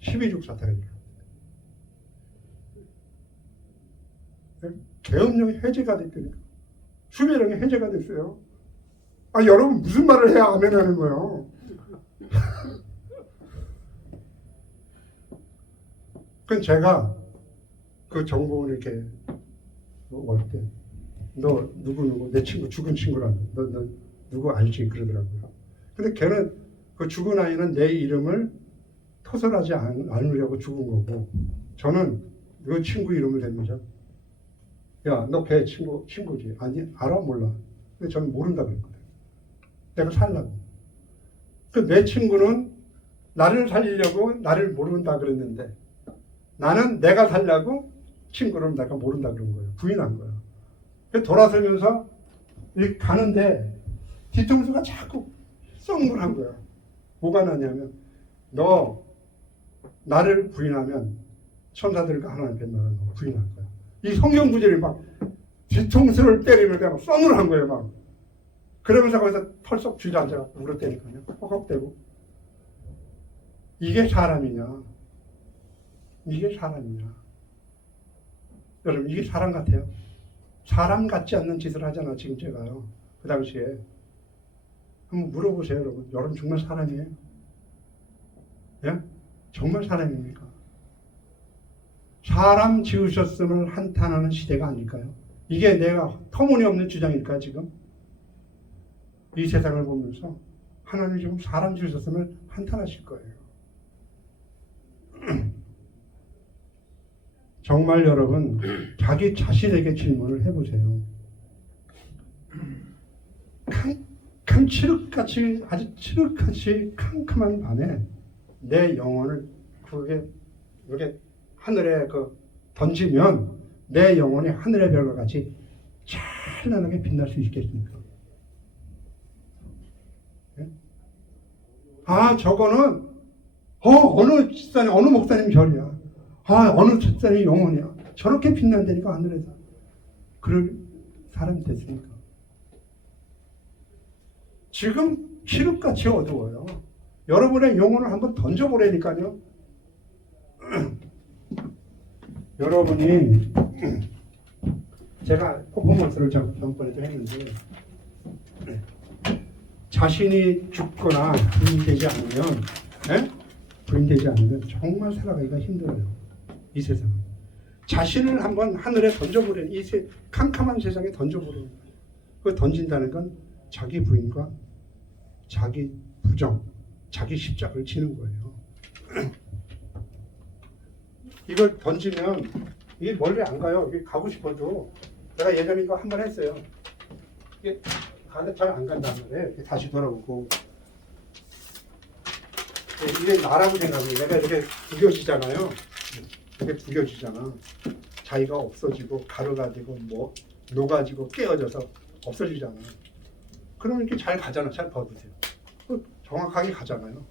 12.6 사태가 계엄령이 해제가 됐더니까 수배령이 해제가 됐어요. 여러분 무슨 말을 해야 아멘 하는 거예요? 그건 제가 그 정보를 이렇게 올 때 너 누구 내 친구 죽은 친구라고 너 누구 알지 그러더라고요. 근데 걔는 그 죽은 아이는 내 이름을 토설하지 않으려고 죽은 거고 저는 그 친구 이름을 댑니다. 야, 너 걔 친구지? 아니, 알아? 몰라. 근데 저는 모른다 그랬거든. 내가 살라고. 그 내 친구는 나를 살리려고 나를 모른다 그랬는데 나는 내가 살려고 친구를 내가 모른다 그런 거예요. 부인한 거예요. 그래서 돌아서면서 이렇게 가는데 뒤통수가 자꾸 썩물한 거야. 뭐가 나냐면 너 나를 부인하면 천사들과 하나님 앞에 너를 부인할 거야. 이 성경 구절이 막 뒤통수를 때리는데 막 썩물한 거예요. 막 그러면서 거기서 털썩 주저앉아 울었다니까요. 허걱대고. 이게 사람이냐? 이게 사람이냐? 여러분 이게 사람 같아요? 사람 같지 않는 짓을 하잖아 지금 제가요. 그 당시에 한번 물어보세요 여러분. 여러분 정말 사람이에요? 예? 정말 사람입니까? 사람 지으셨음을 한탄하는 시대가 아닐까요? 이게 내가 터무니없는 주장일까 지금? 이 세상을 보면서 하나님이 지금 사람 지으셨음을 한탄하실 거예요. 정말 여러분 자기 자신에게 질문을 해보세요. 칠흑같이 아주 칠흑같이 캄캄한 밤에 내 영혼을 그게 이렇게 하늘에 던지면 내 영혼이 하늘의 별과 같이 찬란하게 빛날 수 있겠습니까? 예? 아 저거는 어느 집사님 어느 목사님 절이야. 아 어느 집사님 영혼이야. 저렇게 빛난다니까 하늘에서. 그럴 사람이 됐습니까? 지금 칠흑같이 어두워요. 여러분의 영혼을 한번 던져보라니까요. 여러분이 제가 퍼포먼스를 전번에도 했는데 자신이 죽거나 부인되지 않으면 부인되지 않으면 정말 살아가기가 힘들어요. 이 세상은. 자신을 한번 하늘에 던져보라는 이 캄캄한 세상에 던져보라는 거예요. 그 던진다는 건 자기 부인과 자기 부정, 자기 십자가를 지는 거예요. 이걸 던지면 이게 멀리 안 가요. 이게 가고 싶어도 내가 예전에 이거 한 번 했어요. 이게 가는데 잘 안 간단 말이에요. 다시 돌아오고 이게 나라고 생각해요. 내가 이렇게 구겨지잖아요. 이렇게 구겨지잖아. 자기가 없어지고 가루가지고 뭐 녹아지고 깨어져서 없어지잖아. 그러면 이렇게 잘 가잖아. 잘 봐보세요. 정확하게 가잖아요.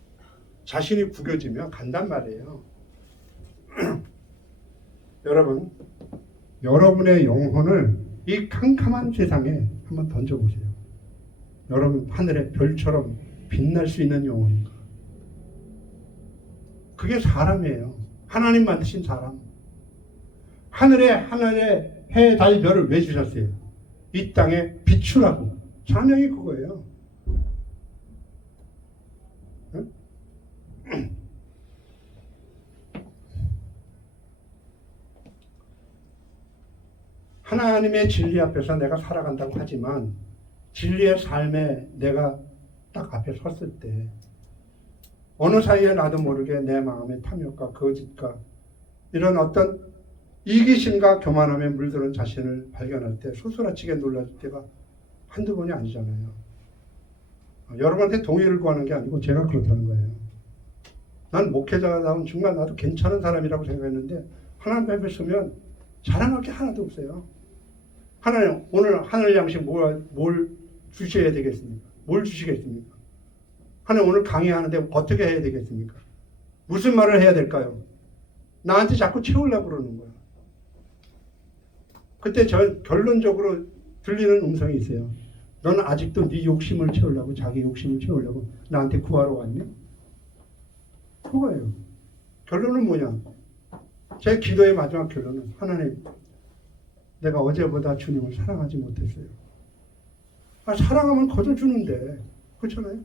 자신이 구겨지면 간단 말이에요. 여러분, 여러분의 영혼을 이 캄캄한 세상에 한번 던져보세요. 여러분 하늘의 별처럼 빛날 수 있는 영혼인가? 그게 사람이에요. 하나님 만드신 사람. 하늘에 해, 달, 별을 왜 주셨어요? 이 땅에 비추라고. 사명이 그거예요. 하나님의 진리 앞에서 내가 살아간다고 하지만 진리의 삶에 내가 딱 앞에 섰을 때 어느 사이에 나도 모르게 내 마음의 탐욕과 거짓과 이런 어떤 이기심과 교만함에 물드는 자신을 발견할 때 소스라치게 놀랄 때가 한두 번이 아니잖아요. 여러분한테 동의를 구하는 게 아니고 제가 그렇다는 거예요. 난 목회자다운 정말 나도 괜찮은 사람이라고 생각했는데 하나님 앞에 서면 자랑할 게 하나도 없어요. 하나님 오늘 하늘 양식 뭘 주셔야 되겠습니까? 뭘 주시겠습니까? 하나님 오늘 강의하는데 어떻게 해야 되겠습니까? 무슨 말을 해야 될까요? 나한테 자꾸 채우려고 그러는 거야. 그때 저 결론적으로 들리는 음성이 있어요. 너는 아직도 네 욕심을 채우려고 자기 욕심을 채우려고 나한테 구하러 왔니? 그거예요. 결론은 뭐냐? 제 기도의 마지막 결론은 하나님 내가 어제보다 주님을 사랑하지 못했어요. 사랑하면 거둬주는데 그렇잖아요.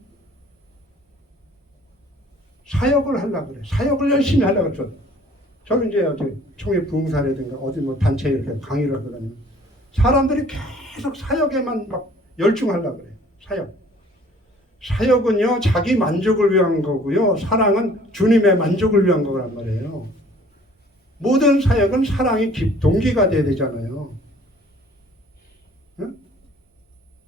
사역을 하려고 그래. 사역을 열심히 하려고 그래. 저는 이제 총회 부흥사라든가 어디 뭐 단체 이렇게 강의를 하거든요. 사람들이 계속 사역에만 막 열중하려고 그래. 사역은요 자기 만족을 위한 거고요. 사랑은 주님의 만족을 위한 거란 말이에요. 모든 사역은 사랑이 동기가 돼야 되잖아요.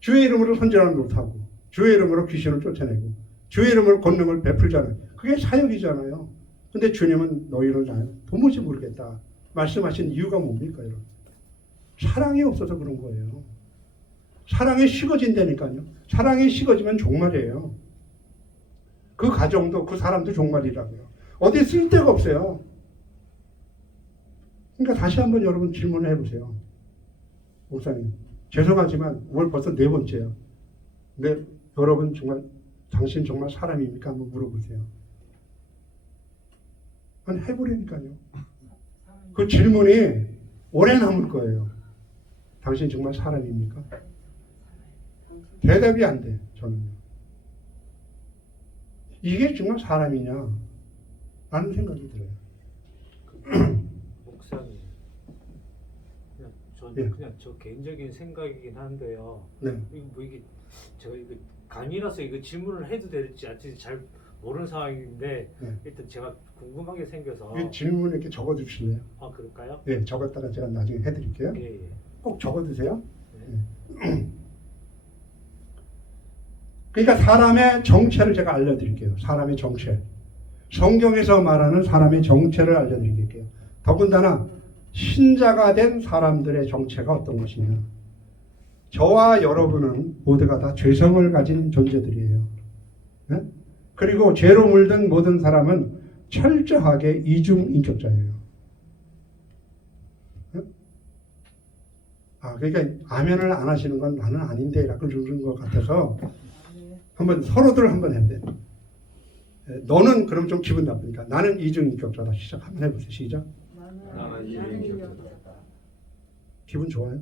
주의 이름으로 선전을 못하고 주의 이름으로 귀신을 쫓아내고 주의 이름으로 권능을 베풀잖아요. 그게 사역이잖아요. 근데 주님은 너희를 나 도무지 모르겠다 말씀하신 이유가 뭡니까? 여러분? 사랑이 없어서 그런 거예요. 사랑이 식어진다니까요. 사랑이 식어지면 종말이에요. 그 가정도 그 사람도 종말이라고요. 어디 쓸 데가 없어요. 그러니까 다시 한번 여러분 질문을 해보세요. 목사님, 죄송하지만 오늘 벌써 4번째예요. 근데 여러분 정말 당신 정말 사람입니까? 한번 물어보세요. 아니 해보려니까요. 그 질문이 오래 남을 거예요. 당신 정말 사람입니까? 대답이 안 돼. 저는요. 이게 정말 사람이냐? 라는 생각이 들어요. 목사님, 그냥 저는 예. 그냥 저 개인적인 생각이긴 한데요. 네. 이거 뭐 이게 제가 이거 강의라서 이거 질문을 해도 될지 아직 잘 모르는 상황인데 네. 일단 제가 궁금한 게 생겨서. 이 질문 이렇게 적어주실래요? 아 그럴까요? 네, 적었다가 제가 나중에 해드릴게요. 예, 예. 꼭 적어두세요. 네. 그러니까 사람의 정체를 제가 알려드릴게요. 사람의 정체. 성경에서 말하는 사람의 정체를 알려드릴게요. 더군다나 신자가 된 사람들의 정체가 어떤 것이냐. 저와 여러분은 모두가 다 죄성을 가진 존재들이에요. 네? 그리고 죄로 물든 모든 사람은 철저하게 이중인격자예요. 네? 그러니까 아멘을 안 하시는 건 나는 아닌데 라고 그러는 것 같아서 한번 서로들 한번 해야 돼요. 너는 그럼 좀 기분 나쁘니까 나는 이중인격자다. 시작 한번 해보세요. 시작. 나는 이중인격자다. 기분 좋아요?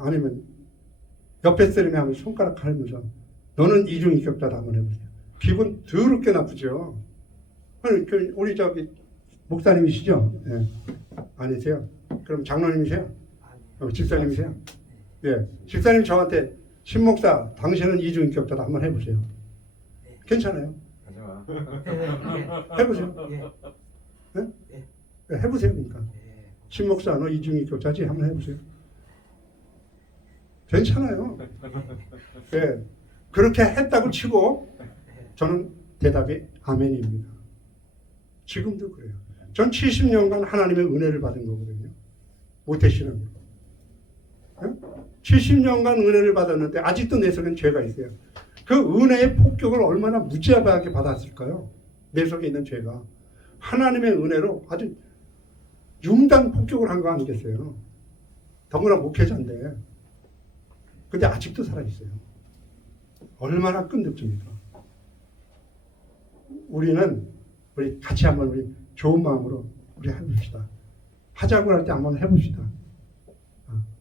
아니면 옆에 사람이 하면 손가락 하면서 너는 이중인격자다 한번 해보세요. 기분 더럽게 나쁘죠. 아니, 우리 저기 목사님이시죠? 예. 아니세요? 그럼 장로님이세요? 집사님이세요? 예. 집사님 저한테 신목사 당신은 이중인격자다 한번 해보세요. 괜찮아요? 하지마. 해보세요. 예? 예, 해보세요. 그러니까 신목사 너 이중인격자지? 한번 해보세요. 괜찮아요. 예. 그렇게 했다고 치고 저는 대답이 아멘입니다. 지금도 그래요. 전 70년간 하나님의 은혜를 받은 거거든요. 모태신앙으로. 70년간 은혜를 받았는데 아직도 내 속엔 죄가 있어요. 그 은혜의 폭격을 얼마나 무지하게 받았을까요? 내 속에 있는 죄가. 하나님의 은혜로 아주 융단 폭격을 한 거 아니겠어요? 더구나 목회자인데. 근데 아직도 살아있어요. 얼마나 끈덕집니까? 우리 같이 한번 우리 좋은 마음으로 우리 해봅시다. 하자고 할 때 한번 해봅시다.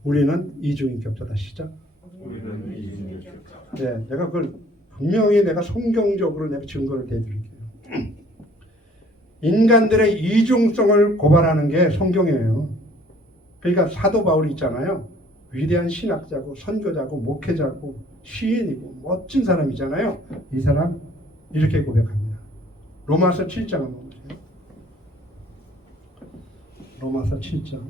우리는 이중인격자다. 시작. 우리는 이중인격자다. 네, 내가 그걸 분명히 내가 성경적으로 내가 증거를 대드릴게요. 인간들의 이중성을 고발하는 게 성경이에요. 그러니까 사도 바울이 있잖아요. 위대한 신학자고 선교자고 목회자고 시인이고 멋진 사람이잖아요. 이 사람 이렇게 고백합니다. 로마서 7장 한번 보세요. 로마서 7장.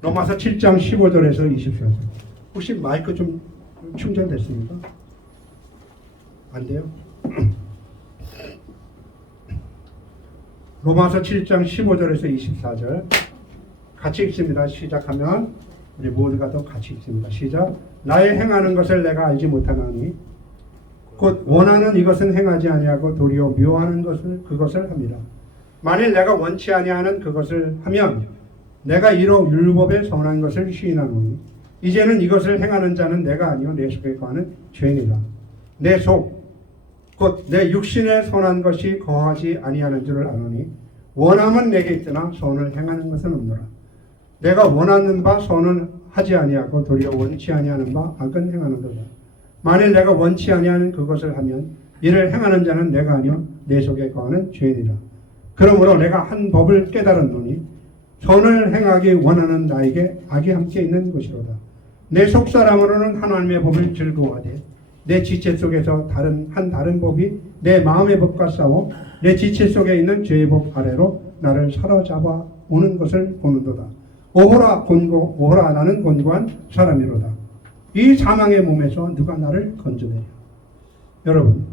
로마서 7장 15절에서 24절. 혹시 마이크 좀 충전됐습니까? 안 돼요? 로마서 7장 15절에서 24절 같이 읽습니다. 시작하면 우리 모두가 또 같이 읽습니다. 시작. 나의 행하는 것을 내가 알지 못하나니 곧 원하는 이것은 행하지 아니하고 도리어 묘하는 것을 그것을 합니다. 만일 내가 원치 아니하는 그것을 하면 내가 이로 율법에 선한 것을 시인하노니 이제는 이것을 행하는 자는 내가 아니요 내 속에 거하는 죄니라. 내 속 곧 내 육신에 선한 것이 거하지 아니하는 줄을 아노니 원함은 내게 있으나 선을 행하는 것은 없노라. 내가 원하는 바 선은 하지 아니하고 도리어 원치 아니하는 바 악은 행하는도다. 만일 내가 원치 아니하는 그것을 하면 이를 행하는 자는 내가 아니요 내 속에 거하는 죄니라. 그러므로 내가 한 법을 깨달았노니 선을 행하기 원하는 나에게 악이 함께 있는 것이로다. 내 속사람으로는 하나님의 법을 즐거워하되 내 지체 속에서 다른 법이 내 마음의 법과 싸워 내 지체 속에 있는 죄의 법 아래로 나를 사로잡아 오는 것을 보는도다. 오호라 나는 곤고한 사람이로다. 이 사망의 몸에서 누가 나를 건져내냐. 여러분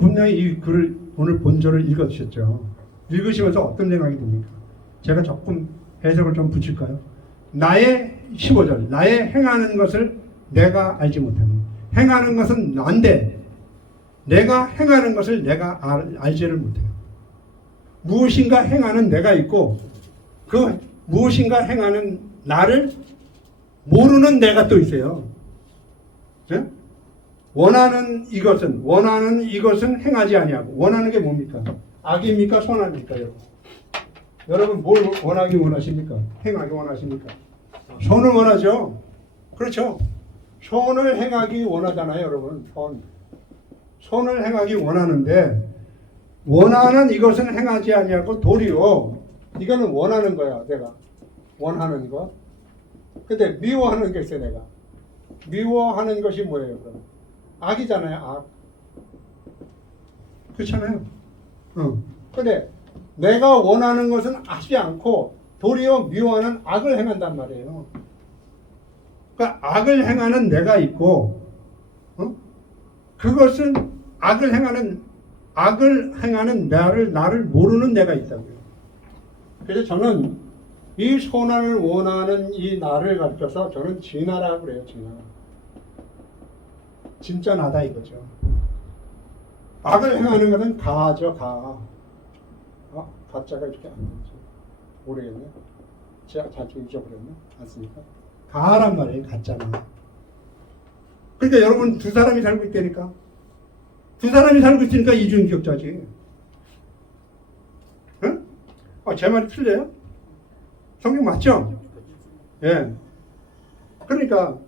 분명히 이 글을 오늘 본절을 읽으셨죠. 읽으시면서 어떤 생각이 듭니까? 제가 조금 해석을 좀 붙일까요? 나의 15절 나의 행하는 것을 내가 알지 못하니 행하는 것은 난데 내가 행하는 것을 내가 알지를 못해요. 무엇인가 행하는 내가 있고 그 무엇인가 행하는 나를 모르는 내가 또 있어요. 네? 원하는 이것은 행하지 아니하고 원하는 게 뭡니까? 악입니까? 선합니까? 여러분 뭘 원하기 원하십니까? 행하기 원하십니까? 선을 원하죠. 그렇죠. 선을 행하기 원하잖아요, 여러분. 선을 행하기 원하는데 원하는 이것은 행하지 아니하고 도리어 이거는 원하는 거야, 내가 원하는 거. 근데 미워하는 게 있어요, 내가. 미워하는 것이 뭐예요, 그럼? 악이잖아요, 악. 그렇잖아요. 근데 내가 원하는 것은 하지 않고 도리어 미워하는 악을 행한단 말이에요. 그러니까 악을 행하는 내가 있고, 그것은 악을 행하는 나를 모르는 내가 있다고요. 그래서 저는 이 선을 원하는 이 나를 가르쳐서 저는 진화라고 그래요, 진화. 진짜 나다 이거죠. 악을 행하는 것은 가죠, 가. 가짜가 이렇게 안 되지. 모르겠네. 제가 자주 잊어버렸나? 않습니까? 가란 말이에요, 가짜는. 그러니까 여러분 두 사람이 살고 있다니까. 두 사람이 살고 있으니까 이중인격자지. 응? 제 말이 틀려요? 성경 맞죠? 예. 그러니까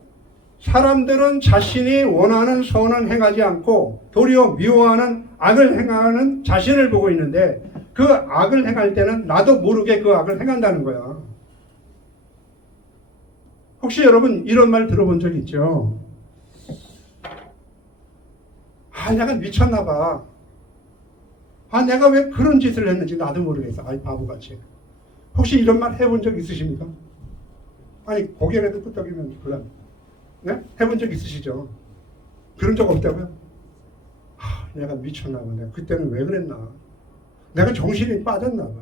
사람들은 자신이 원하는 선은 행하지 않고 도리어 미워하는 악을 행하는 자신을 보고 있는데 그 악을 행할 때는 나도 모르게 그 악을 행한다는 거야. 혹시 여러분 이런 말 들어본 적 있죠? 내가 미쳤나 봐. 내가 왜 그런 짓을 했는지 나도 모르겠어. 바보같이. 혹시 이런 말 해본 적 있으십니까? 고개라도 끄덕이면 곤란. 네? 해본 적 있으시죠? 그런 적 없다고요? 내가 미쳤나 봐. 내가 그때는 왜 그랬나? 내가 정신이 빠졌나 봐.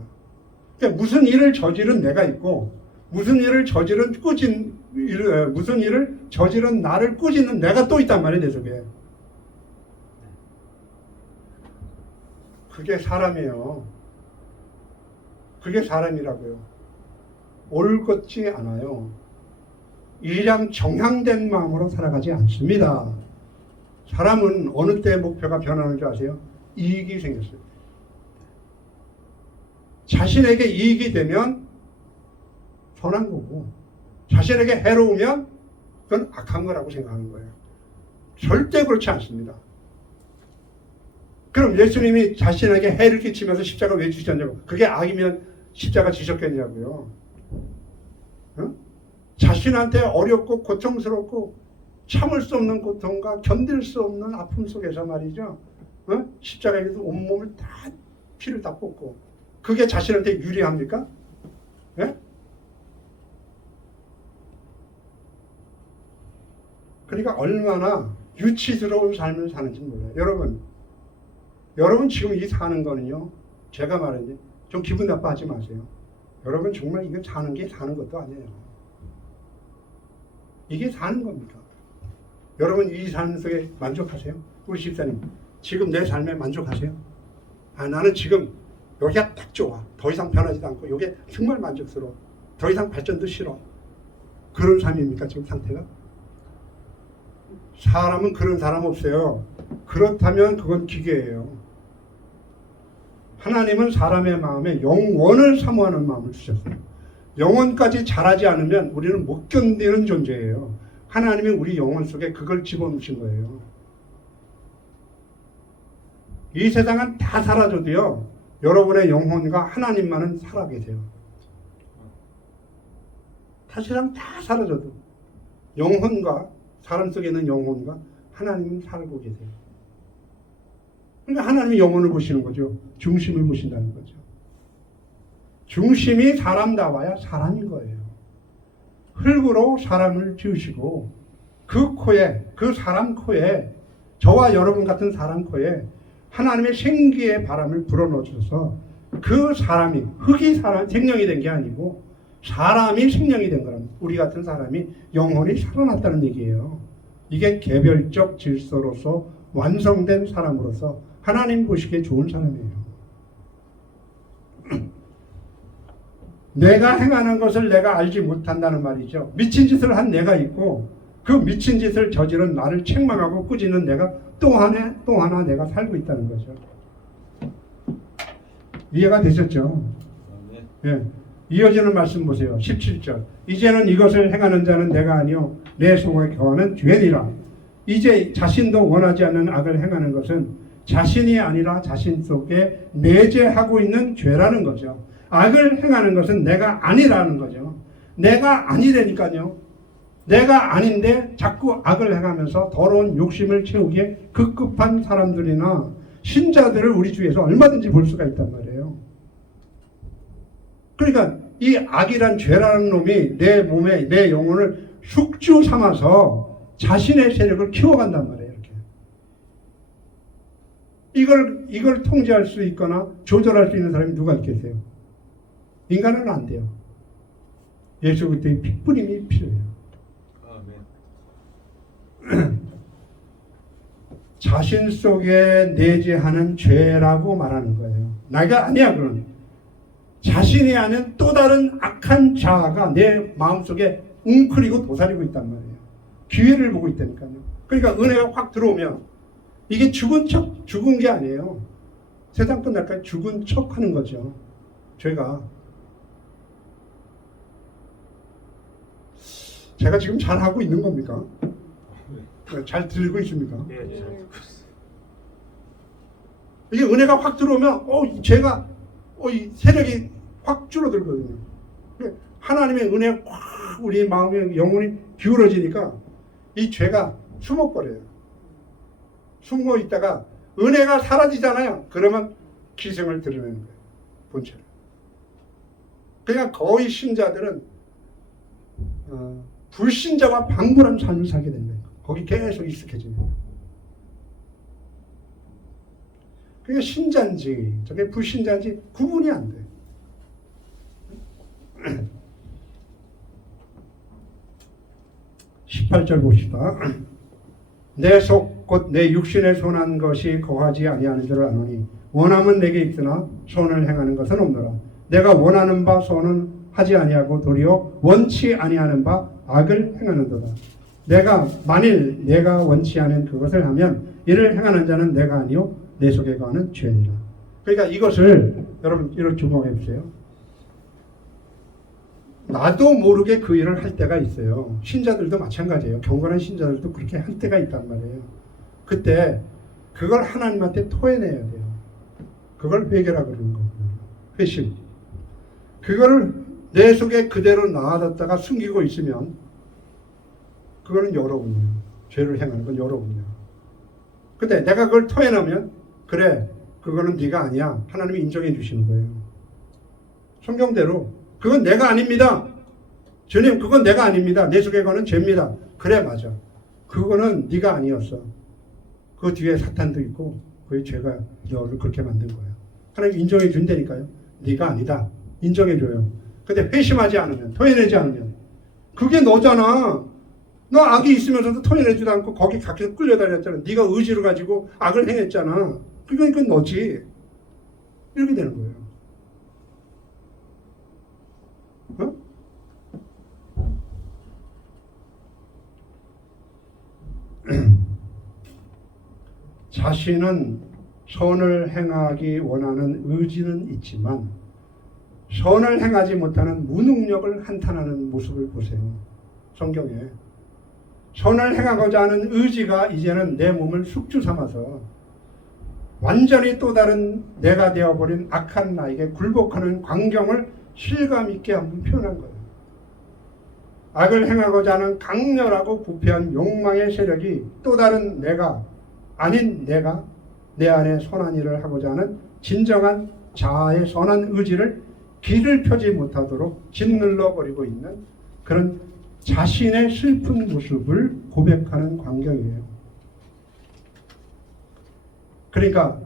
그러니까 무슨 일을 저지른 내가 있고 무슨 일을 저지른 나를 꾸짖는 내가 또 있단 말이에요, 내 속에. 그게 사람이에요. 그게 사람이라고요. 올곧지 않아요. 일량 정향된 마음으로 살아가지 않습니다. 사람은 어느 때 목표가 변하는 줄 아세요? 이익이 생겼어요. 자신에게 이익이 되면 선한 거고 자신에게 해로우면 그건 악한 거라고 생각하는 거예요. 절대 그렇지 않습니다. 그럼 예수님이 자신에게 해를 끼치면서 십자가 왜 지셨냐고. 그게 악이면 십자가 지셨겠냐고요. 자신한테 어렵고 고통스럽고 참을 수 없는 고통과 견딜 수 없는 아픔 속에서 말이죠. 십자가에서 온몸을 다 피를 다 뽑고 그게 자신한테 유리합니까? 예? 그러니까 얼마나 유치스러운 삶을 사는지 몰라요. 여러분 지금 이 사는 거는요. 제가 말하지 좀 기분 나빠하지 마세요. 여러분 정말 이거 사는 게 사는 것도 아니에요. 이게 사는 겁니다. 여러분 이 삶 속에 만족하세요? 우리 집사님 지금 내 삶에 만족하세요? 나는 지금 여기가 딱 좋아. 더 이상 변하지도 않고 이게 정말 만족스러워. 더 이상 발전도 싫어. 그런 삶입니까 지금 상태가? 사람은 그런 사람 없어요. 그렇다면 그건 기계예요. 하나님은 사람의 마음에 영원을 사모하는 마음을 주셨어요. 영혼까지 자라지 않으면 우리는 못 견디는 존재예요. 하나님이 우리 영혼 속에 그걸 집어넣으신 거예요. 이 세상은 다 사라져도요. 여러분의 영혼과 하나님만은 살아 계세요. 다 세상 다 사라져도 영혼과 사람 속에 있는 영혼과 하나님은 살고 계세요. 그러니까 하나님이 영혼을 보시는 거죠. 중심을 보신다는 거죠. 중심이 사람다워야 사람인 거예요. 흙으로 사람을 지으시고 그 코에, 그 사람 코에, 저와 여러분 같은 사람 코에 하나님의 생기의 바람을 불어넣으셔서 그 사람이, 흙이 사람, 생명이 된 게 아니고 사람이 생명이 된 거랍니다. 우리 같은 사람이 영혼이 살아났다는 얘기예요. 이게 개별적 질서로서 완성된 사람으로서 하나님 보시기에 좋은 사람이에요. 내가 행하는 것을 내가 알지 못한다는 말이죠. 미친 짓을 한 내가 있고 그 미친 짓을 저지른 나를 책망하고 꾸짖는 내가 또 하나 내가 살고 있다는 거죠. 이해가 되셨죠? 예. 이어지는 말씀 보세요. 17절. 이제는 이것을 행하는 자는 내가 아니요 내 속에 거하는 죄니라. 이제 자신도 원하지 않는 악을 행하는 것은 자신이 아니라 자신 속에 내재하고 있는 죄라는 거죠. 악을 행하는 것은 내가 아니라는 거죠. 내가 아니라니까요. 내가 아닌데 자꾸 악을 행하면서 더러운 욕심을 채우기에 급급한 사람들이나 신자들을 우리 주위에서 얼마든지 볼 수가 있단 말이에요. 그러니까 이 악이란 죄라는 놈이 내 몸에, 내 영혼을 숙주 삼아서 자신의 세력을 키워간단 말이에요. 이렇게. 이걸 통제할 수 있거나 조절할 수 있는 사람이 누가 있겠어요? 인간은 안 돼요. 예수 그리스도의 핏부림이 필요해요. 자신 속에 내재하는 죄라고 말하는 거예요. 나가 아니야, 그건. 자신이 아닌 또 다른 악한 자아가 내 마음속에 웅크리고 도사리고 있단 말이에요. 기회를 보고 있다니까요. 그러니까 은혜가 확 들어오면 이게 죽은 게 아니에요. 세상 끝날까지 죽은 척 하는 거죠. 죄가. 제가 지금 잘 하고 있는 겁니까? 잘 들고 있습니까? 네, 잘 듣고 있어요. 이게 은혜가 확 들어오면 제가 이 세력이 확 줄어들거든요. 하나님의 은혜가 확 우리 마음의 영혼이 기울어지니까 이 죄가 숨어버려요. 숨어 있다가 은혜가 사라지잖아요. 그러면 기승을 드러내는 거예요. 본체를. 그러니까 거의 신자들은 불신자와 방불한 삶을 살게 됩니다. 거기 계속 익숙해지는 거예요. 그게 신자인지 저게 불신자인지 구분이 안 돼요. 18절 봅시다. 내 속 곧 내 육신에 손한 것이 거하지 아니하는 줄 아노니 원함은 내게 있으나 손을 행하는 것은 없노라. 내가 원하는 바 손은 하지 아니하고 도리어 원치 아니하는 바 악을 행하는도다. 만일 내가 원치 않은 그것을 하면 이를 행하는 자는 내가 아니요 내 속에 거하는 죄니라. 그러니까 이것을 여러분 이렇게 주목해 보세요. 나도 모르게 그 일을 할 때가 있어요. 신자들도 마찬가지예요. 경건한 신자들도 그렇게 할 때가 있단 말이에요. 그때 그걸 하나님한테 토해내야 돼요. 그걸 회개라 그러는 거거든요. 회심. 그거를 내 속에 그대로 놔뒀다가 숨기고 있으면 그거는 여러분이에요. 죄를 행하는 건 여러분이에요. 근데 내가 그걸 토해내면 그래, 그거는 네가 아니야. 하나님이 인정해 주시는 거예요. 성경대로 그건 내가 아닙니다. 주님, 그건 내가 아닙니다. 내 속에 거는 죄입니다. 그래, 맞아. 그거는 네가 아니었어. 그 뒤에 사탄도 있고 그 죄가 너를 그렇게 만든 거예요. 하나님 인정해 준다니까요. 네가 아니다. 인정해 줘요. 근데 회심하지 않으면, 토해내지 않으면 그게 너잖아. 너 악이 있으면서도 토해내지도 않고 거기 각해서 끌려다녔잖아. 네가 의지를 가지고 악을 행했잖아. 그러니까 너지. 이렇게 되는 거예요. 어? 자신은 선을 행하기 원하는 의지는 있지만 선을 행하지 못하는 무능력을 한탄하는 모습을 보세요. 성경에. 선을 행하고자 하는 의지가 이제는 내 몸을 숙주 삼아서 완전히 또 다른 내가 되어버린 악한 나에게 굴복하는 광경을 실감 있게 한번 표현한 거예요. 악을 행하고자 하는 강렬하고 부패한 욕망의 세력이 또 다른 내가 아닌 내가 내 안에 선한 일을 하고자 하는 진정한 자아의 선한 의지를 길을 펴지 못하도록 짓눌러 버리고 있는 그런 자신의 슬픈 모습을 고백하는 광경이에요. 그러니까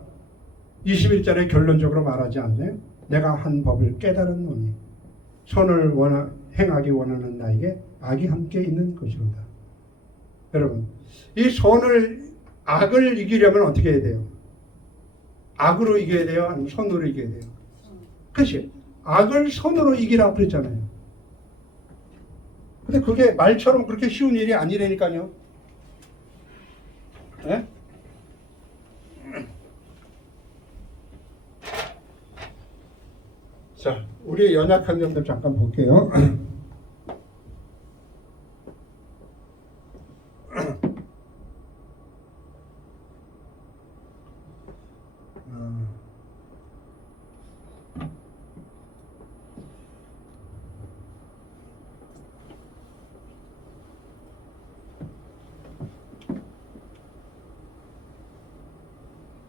21절에 결론적으로 말하지 않나요? 내가 한 법을 깨달았노니 선을 행하기 원하는 나에게 악이 함께 있는 것이로다. 여러분, 이 악을 이기려면 어떻게 해야 돼요? 악으로 이겨야 돼요? 아니면 선으로 이겨야 돼요? 그렇지. 악을 선으로 이기라고 그랬잖아요. 근데 그게 말처럼 그렇게 쉬운 일이 아니라니까요. 네? 자, 우리 연약한 점들 잠깐 볼게요.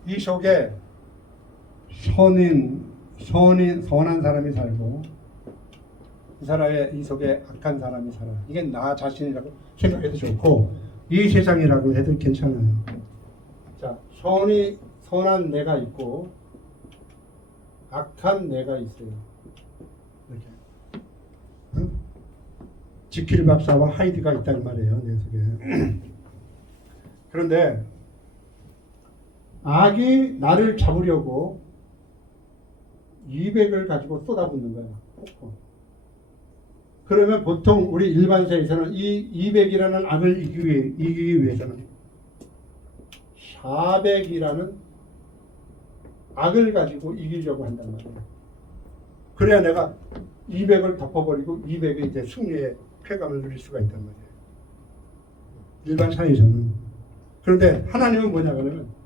이 속에 선한 사람이 살고 이 속에 악한 사람이 살아. 이게 나 자신이라고 생각해도 좋고 이 세상이라고 해도 괜찮아요. 자, 선한 내가 있고 악한 내가 있어요. 이렇게. 응? 지킬 박사와 하이드가 있단 말이에요, 내 속에. 그런데 악이 나를 잡으려고 200을 가지고 쏟아붓는 거야. 그러면 보통 우리 일반사에서는 이 200이라는 악을 이기기 위해서는 400이라는 악을 가지고 이기려고 한단 말이에요. 그래야 내가 200을 덮어버리고 200의 이제 승리의 쾌감을 누릴 수가 있단 말이에요. 일반사에서는. 그런데 하나님은 뭐냐 그러면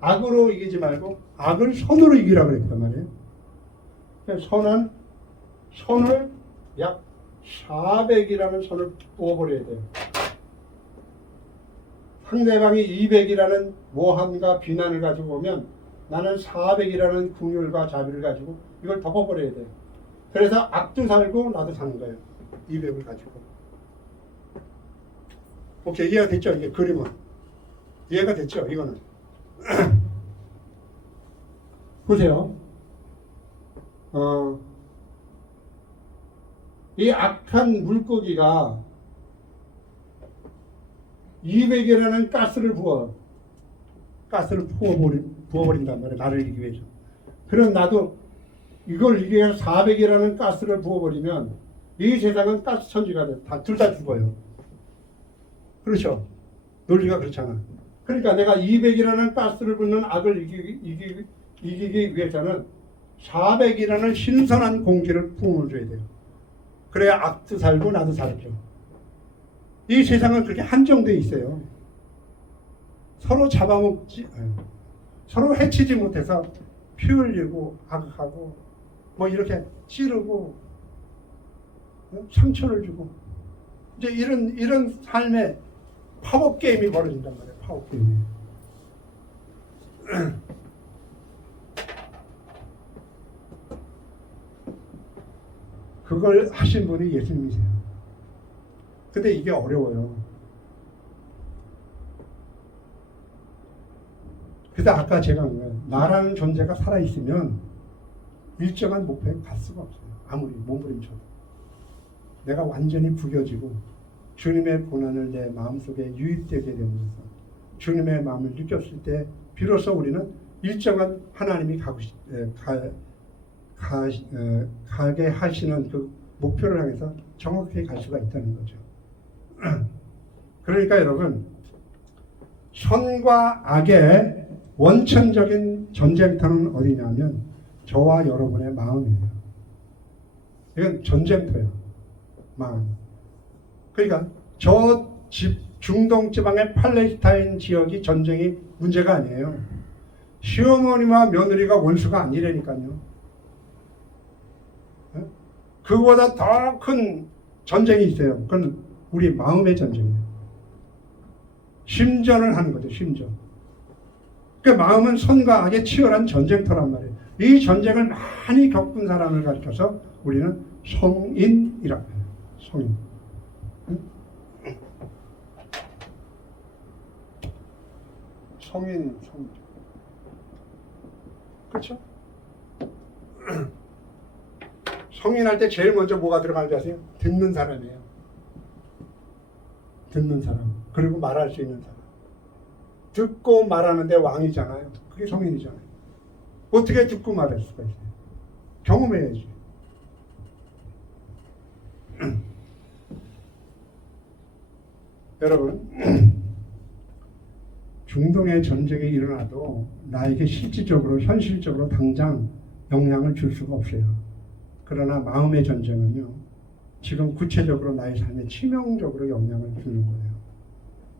악으로 이기지 말고 악을 선으로 이기라고 그랬단 말이에요. 선을 약 400이라는 선을 부어버려야 돼요. 상대방이 200이라는 모함과 비난을 가지고 오면 나는 400이라는 긍휼과 자비를 가지고 이걸 덮어버려야 돼요. 그래서 악도 살고 나도 사는 거예요. 200을 가지고. 오케이, 이해가 됐죠? 이게 그림은. 이해가 됐죠? 이거는. 보세요. 이 악한 물고기가 200이라는 가스를 부어버린단 말이에요. 나를 이기기 위해서. 그럼 나도 이걸 이기기 위해서 400이라는 가스를 부어버리면 이 세상은 가스 천지가 돼. 둘 다 죽어요. 그렇죠? 논리가 그렇잖아. 그러니까 내가 200이라는 가스를 붓는 악을 이기기 위해서는 400이라는 신선한 공기를 부어줘야 돼요. 그래야 악도 살고 나도 살죠. 이 세상은 그렇게 한정되어 있어요. 서로 서로 해치지 못해서 피 흘리고 악하고 뭐 이렇게 찌르고 상처를 주고 이제 이런 삶의 파워 게임이 벌어진단 말이에요. 파워 게임이. 그걸 하신 분이 예수님이세요. 근데 이게 어려워요. 그래서 아까 제가 한 거예요. 나라는 존재가 살아있으면 일정한 목표에 갈 수가 없어요. 아무리 몸부림쳐도. 내가 완전히 구겨지고 주님의 고난을 내 마음속에 유입되게 되면서 주님의 마음을 느꼈을 때 비로소 우리는 일정한 하나님이 가게 하시는 그 목표를 향해서 정확하게 갈 수가 있다는 거죠. 그러니까 여러분, 선과 악의 원천적인 전쟁터는 어디냐면 저와 여러분의 마음이에요. 이건 전쟁터예요. 마음. 그러니까 중동 지방의 팔레스타인 지역이 전쟁이 문제가 아니에요. 시어머니와 며느리가 원수가 아니라니까요. 그거보다 더 큰 전쟁이 있어요. 그건 우리 마음의 전쟁이에요. 심전을 하는 거죠. 심전. 그 마음은 선과 악의 치열한 전쟁터란 말이에요. 이 전쟁을 많이 겪은 사람을 가르쳐서 우리는 성인이라고 해요. 성인. 응? 성인. 그렇죠? 성인할 때 제일 먼저 뭐가 들어가는지 아세요? 듣는 사람이에요. 듣는 사람. 그리고 말할 수 있는 사람. 듣고 말하는데 왕이잖아요. 그게 성인이잖아요. 어떻게 듣고 말할 수가 있어요? 경험해야지. 여러분, 중동의 전쟁이 일어나도 나에게 실질적으로 현실적으로 당장 영향을 줄 수가 없어요. 그러나 마음의 전쟁은요, 지금 구체적으로 나의 삶에 치명적으로 영향을 주는 거예요.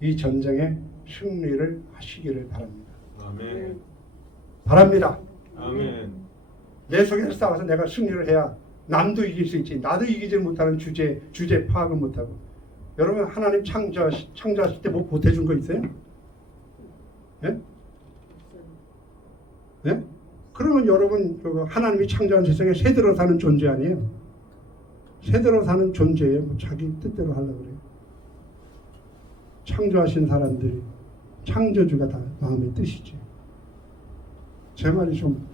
이 전쟁의 승리를 하시기를 바랍니다. 아멘. 바랍니다. 아멘. 내 속에서 싸워서 내가 승리를 해야 남도 이길 수 있지. 나도 이기지 못하는 주제 파악을 못하고. 여러분, 하나님 창조하실 때 뭐 보태준 거 있어요? 예? 예? 그러면 여러분, 하나님이 창조한 세상에 새대로 사는 존재 아니에요? 새대로 사는 존재예요. 뭐 자기 뜻대로 하려고 그래요. 창조하신 사람들이, 창조주가 다 마음의 뜻이지. 제 말이 좀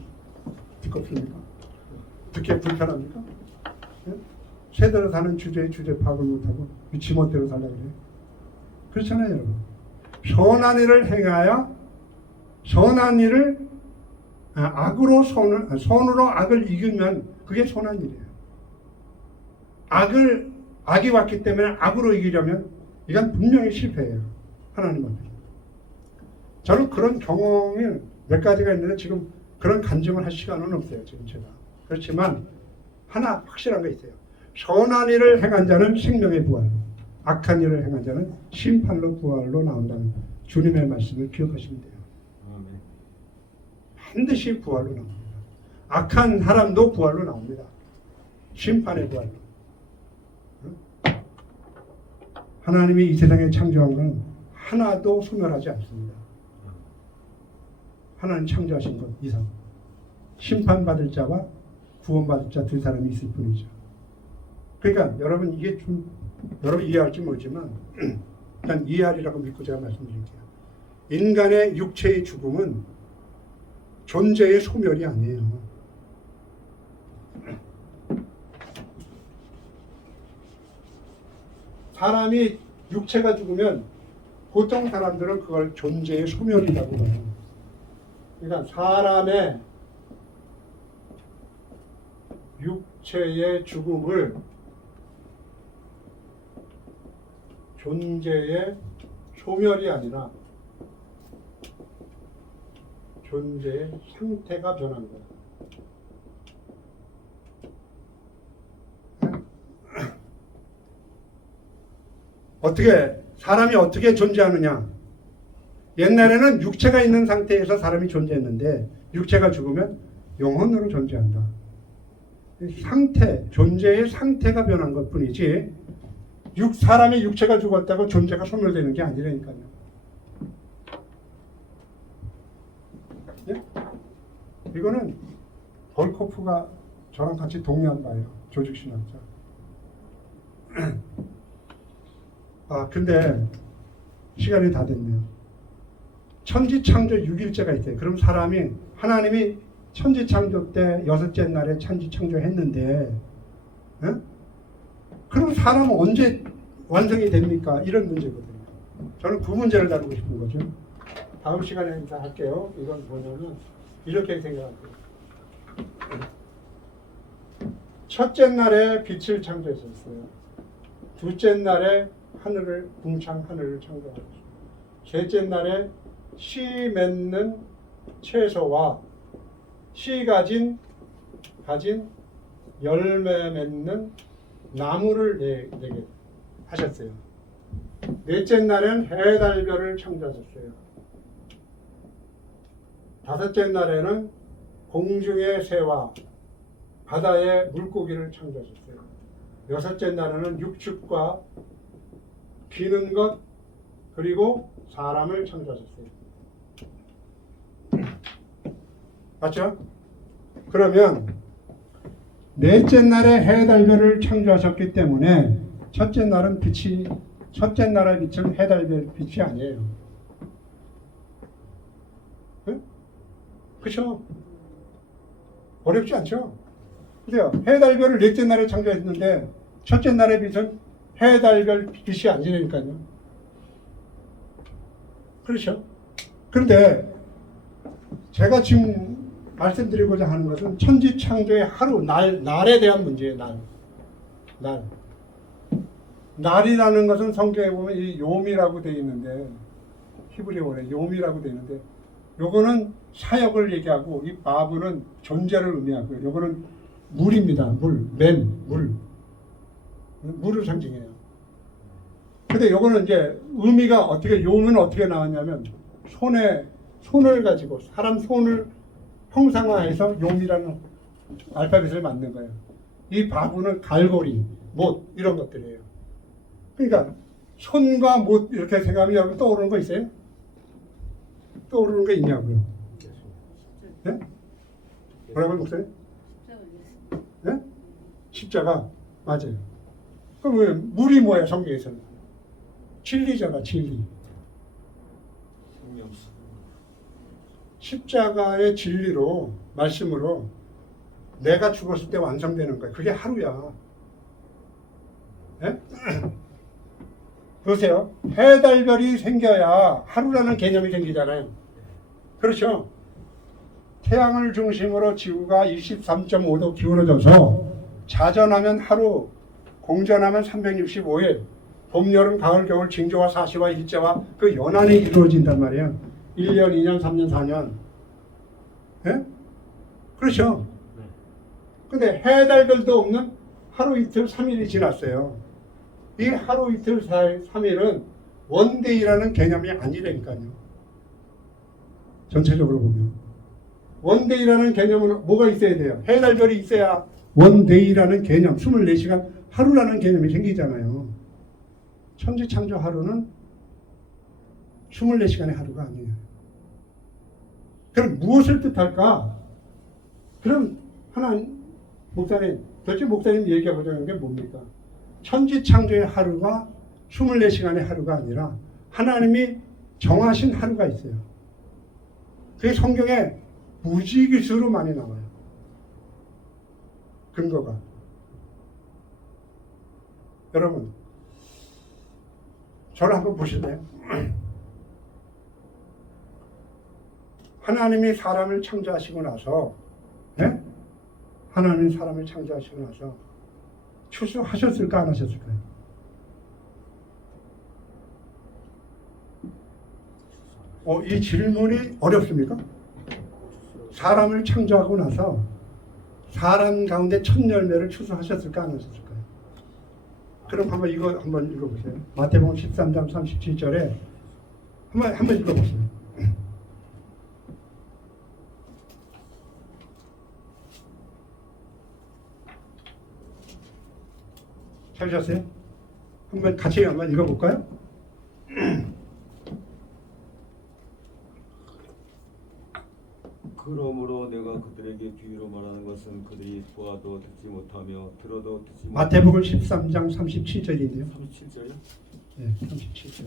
두껍습니까? 듣기 불편합니까? 예? 새대로 사는 주제 파악을 못하고 지멋대로 살려고 그래요. 그렇잖아요, 여러분. 선한 일을 행하여 선한 일을 선으로 악을 이기면 그게 선한 일이에요. 악이 왔기 때문에 악으로 이기려면 이건 분명히 실패예요. 하나님 앞에. 저는 그런 경험이 몇 가지가 있는데 지금 그런 간증을 할 시간은 없어요. 지금 제가. 그렇지만 하나 확실한 거 있어요. 선한 일을 행한 자는 생명의 부활로, 악한 일을 행한 자는 심판로 부활로 나온다는 주님의 말씀을 기억하시면 돼요. 아멘. 반드시 부활로 나옵니다. 악한 사람도 부활로 나옵니다. 심판의 부활로. 하나님이 이 세상에 창조한 건 하나도 소멸하지 않습니다. 하나님 창조하신 것 이상 심판받을 자와 구원받을 자 두 사람이 있을 뿐이죠. 그러니까 여러분, 이게 좀 여러분 이해할지 모르지만 일단 이해하리라고 믿고 제가 말씀드릴게요. 인간의 육체의 죽음은 존재의 소멸이 아니에요. 사람이 육체가 죽으면 보통 사람들은 그걸 존재의 소멸이라고 봐요. 그러니까 사람의 육체의 죽음을 존재의 소멸이 아니라 존재의 상태가 변한 거야. 사람이 어떻게 존재하느냐? 옛날에는 육체가 있는 상태에서 사람이 존재했는데 육체가 죽으면 영혼으로 존재한다. 존재의 상태가 변한 것 뿐이지 사람의 육체가 죽었다고 존재가 소멸되는 게 아니라니까요. 예? 이거는 벌코프가 저랑 같이 동의한 바예요. 조직신학자. 근데 시간이 다 됐네요. 천지창조 6일째가 있어요. 그럼 하나님이 천지창조 때 6째 날에 천지창조했는데 그럼 사람은 언제 완성이 됩니까? 이런 문제거든요. 저는 그 문제를 다루고 싶은 거죠. 다음 시간에 인사할게요. 이건 뭐냐면 이렇게 생각할게요. 첫째 날에 빛을 창조했었어요. 둘째 날에 궁창 하늘을 창조하셨어요. 셋째 날에 씨 맺는 채소와 씨 가진 열매 맺는 나무를 내게 하셨어요. 넷째 날엔 해, 달, 별을 창조하셨어요. 다섯째 날에는 공중의 새와 바다의 물고기를 창조하셨어요. 여섯째 날에는 육축과 기는 것 그리고 사람을 창조하셨어요. 맞죠? 그러면 넷째 날에 해 달별을 창조하셨기 때문에 첫째 날의 빛은 해 달별 빛이 아니에요. 응? 그렇죠? 어렵지 않죠? 그래요. 해 달별을 넷째 날에 창조했는데 첫째 날의 빛은 해 달별 빛이 아니라니까요. 그렇죠? 그런데 제가 지금 말씀드리고자 하는 것은 천지창조의 하루, 날에 대한 문제예요. 날. 날이라는 것은 성경에 보면 이 욤이라고 되어 있는데, 히브리어에 욤이라고 되어 있는데, 요거는 사역을 얘기하고 이 바브는 존재를 의미하고요. 요거는 물입니다. 물을 상징해요. 근데 요거는 이제 의미가 어떻게, 욤은 어떻게 나왔냐면 손을 가지고 사람 손을 형상화해서 욤이라는 알파벳을 만든 거예요. 이 바브는 갈고리, 못 이런 것들이에요. 그러니까 손과 못 이렇게 생각하면 떠오르는 거 있어요? 떠오르는 거 있냐고요? 네? 뭐라고요, 목사님? 네? 십자가 맞아요. 그럼 왜 물이 뭐야 성경에서는? 진리잖아, 진리. 십자가의 진리로 말씀으로 내가 죽었을 때 완성되는 거야. 그게 하루야. 네? 보세요. 해 달별이 생겨야 하루라는 개념이 생기잖아요. 그렇죠? 태양을 중심으로 지구가 23.5도 기울어져서 자전하면 하루, 공전하면 365일, 봄, 여름, 가을, 겨울, 징조와 사시와 일제와 그 연한이 이루어진단 말이에요. 1년, 2년, 3년, 4년. 예? 그렇죠? 근데 해 달별도 없는 하루 이틀 3일이 지났어요. 이 하루 이틀 3일은 원데이라는 개념이 아니라니까요. 전체적으로 보면. 원데이라는 개념은 뭐가 있어야 돼요? 해 달별이 있어야 원데이라는 개념, 24시간 하루라는 개념이 생기잖아요. 천지창조 하루는 24시간의 하루가 아니에요. 그럼 무엇을 뜻할까? 그럼 하나님, 목사님, 도대체 목사님 얘기하고자 하는 게 뭡니까? 천지창조의 하루가 24시간의 하루가 아니라 하나님이 정하신 하루가 있어요. 그게 성경에 무지기수로 많이 나와요. 근거가. 여러분, 저를 한번 보실래요? 하나님이 사람을 창조하시고 나서, 네? 하나님이 사람을 창조하시고 나서 추수하셨을까 안 하셨을까요? 이 질문이 어렵습니까? 사람을 창조하고 나서 사람 가운데 첫 열매를 추수하셨을까 안 하셨을까요? 그럼 한번 읽어보세요. 마태복음 13장 37절에 한번 읽어보세요. 찾으셨어요? 같이 한번 읽어볼까요? 그러므로 내가 그들에게 비유로 말하는 것은 그들이 보아도 듣지 못하며 들어도 듣지 못하며 마태복음 13장 37절인데요. 37절이요? 네, 37절.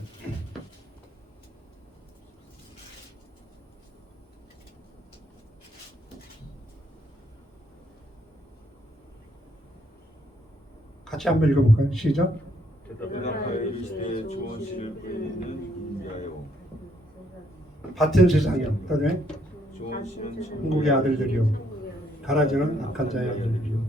같이 한번 읽어볼까요? 시작. 대답하여 이르시되 주원 씨를 뿌리는 인자요 같은 세상이요. 그다음에 주원 씨는 천국의 아들들이요. 가라지는 악한 자의 아들들이요.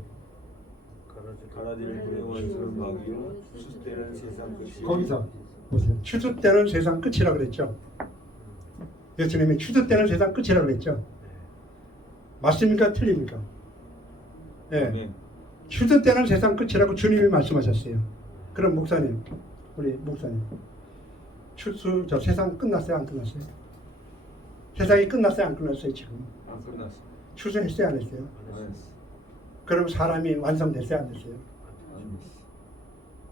가라지를 불의 원수는 마귀요 추수 때는 세상 끝이 거기서 보세요. 추수 때는 세상 끝이라 그랬죠. 예수님이 추수 때는 세상 끝이라 그랬죠. 맞습니까? 틀립니까? 예. 네. 추수 때는 세상 끝이라고 주님이 말씀하셨어요. 그럼 목사님, 우리 목사님, 저 세상 끝났어요? 안 끝났어요? 세상이 끝났어요? 안 끝났어요? 지금? 안 끝났어. 추수했어요? 안 했어요? 안 했어. 그럼 사람이 완성됐어요? 안 됐어요? 안 했어.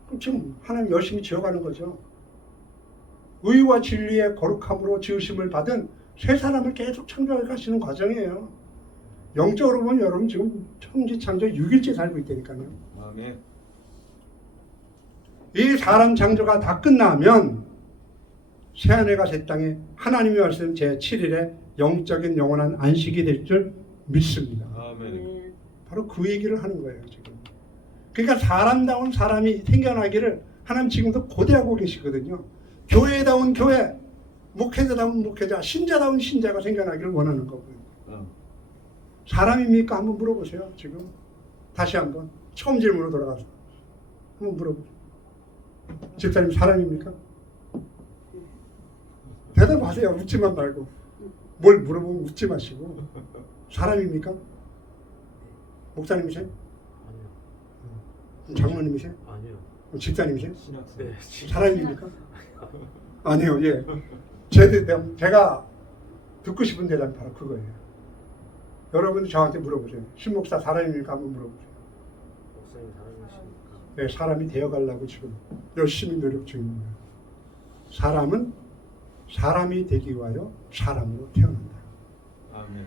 그럼 지금 하나님 열심히 지어가는 거죠. 의와 진리의 거룩함으로 지으심을 받은 새 사람을 계속 창조해 가시는 과정이에요. 영적으로 보면 여러분 지금 천지창조 6일째 살고 있다니까요. 아멘. 이 사람 창조가 다 끝나면 새하늘과 새 땅에 하나님이 말씀 제7일에 영적인 영원한 안식이 될 줄 믿습니다. 아멘. 네. 바로 그 얘기를 하는 거예요 지금. 그러니까 사람다운 사람이 생겨나기를 하나님 지금도 고대하고 계시거든요. 교회다운 교회, 목회자다운 목회자, 신자다운 신자가 생겨나기를 원하는 거고요. 사람입니까? 한번 물어보세요. 지금 다시 한번 처음 질문으로 돌아가서 한번 물어보세요. 집사님 사람입니까? 대답하세요. 웃지만 말고. 뭘 물어보면 웃지 마시고. 사람입니까? 목사님이세요? 아니요. 장로님이세요? 아니요. 집사님이세요? 신학생. 네. 사람입니까? 아니요. 예. 제가 듣고 싶은 대답이 바로 그거예요. 여러분도 저한테 물어보세요. 신목사 사람입니까? 한번 물어보세요. 목사님 사람이십니까? 네, 사람이 되어가려고 지금 열심히 노력 중입니다. 사람은 사람이 되기 위하여 사람으로 태어난다. 아멘.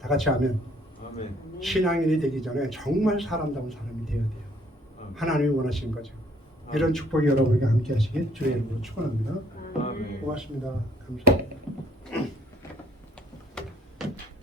다 같이 하면 아멘. 신앙인이 되기 전에 정말 사람다운 사람이 되어야 돼요. 아멘. 하나님이 원하시는 거죠. 이런 축복이 여러분에게 함께 하시길 주의 이름으로 축원합니다. 아멘. 고맙습니다. 감사합니다.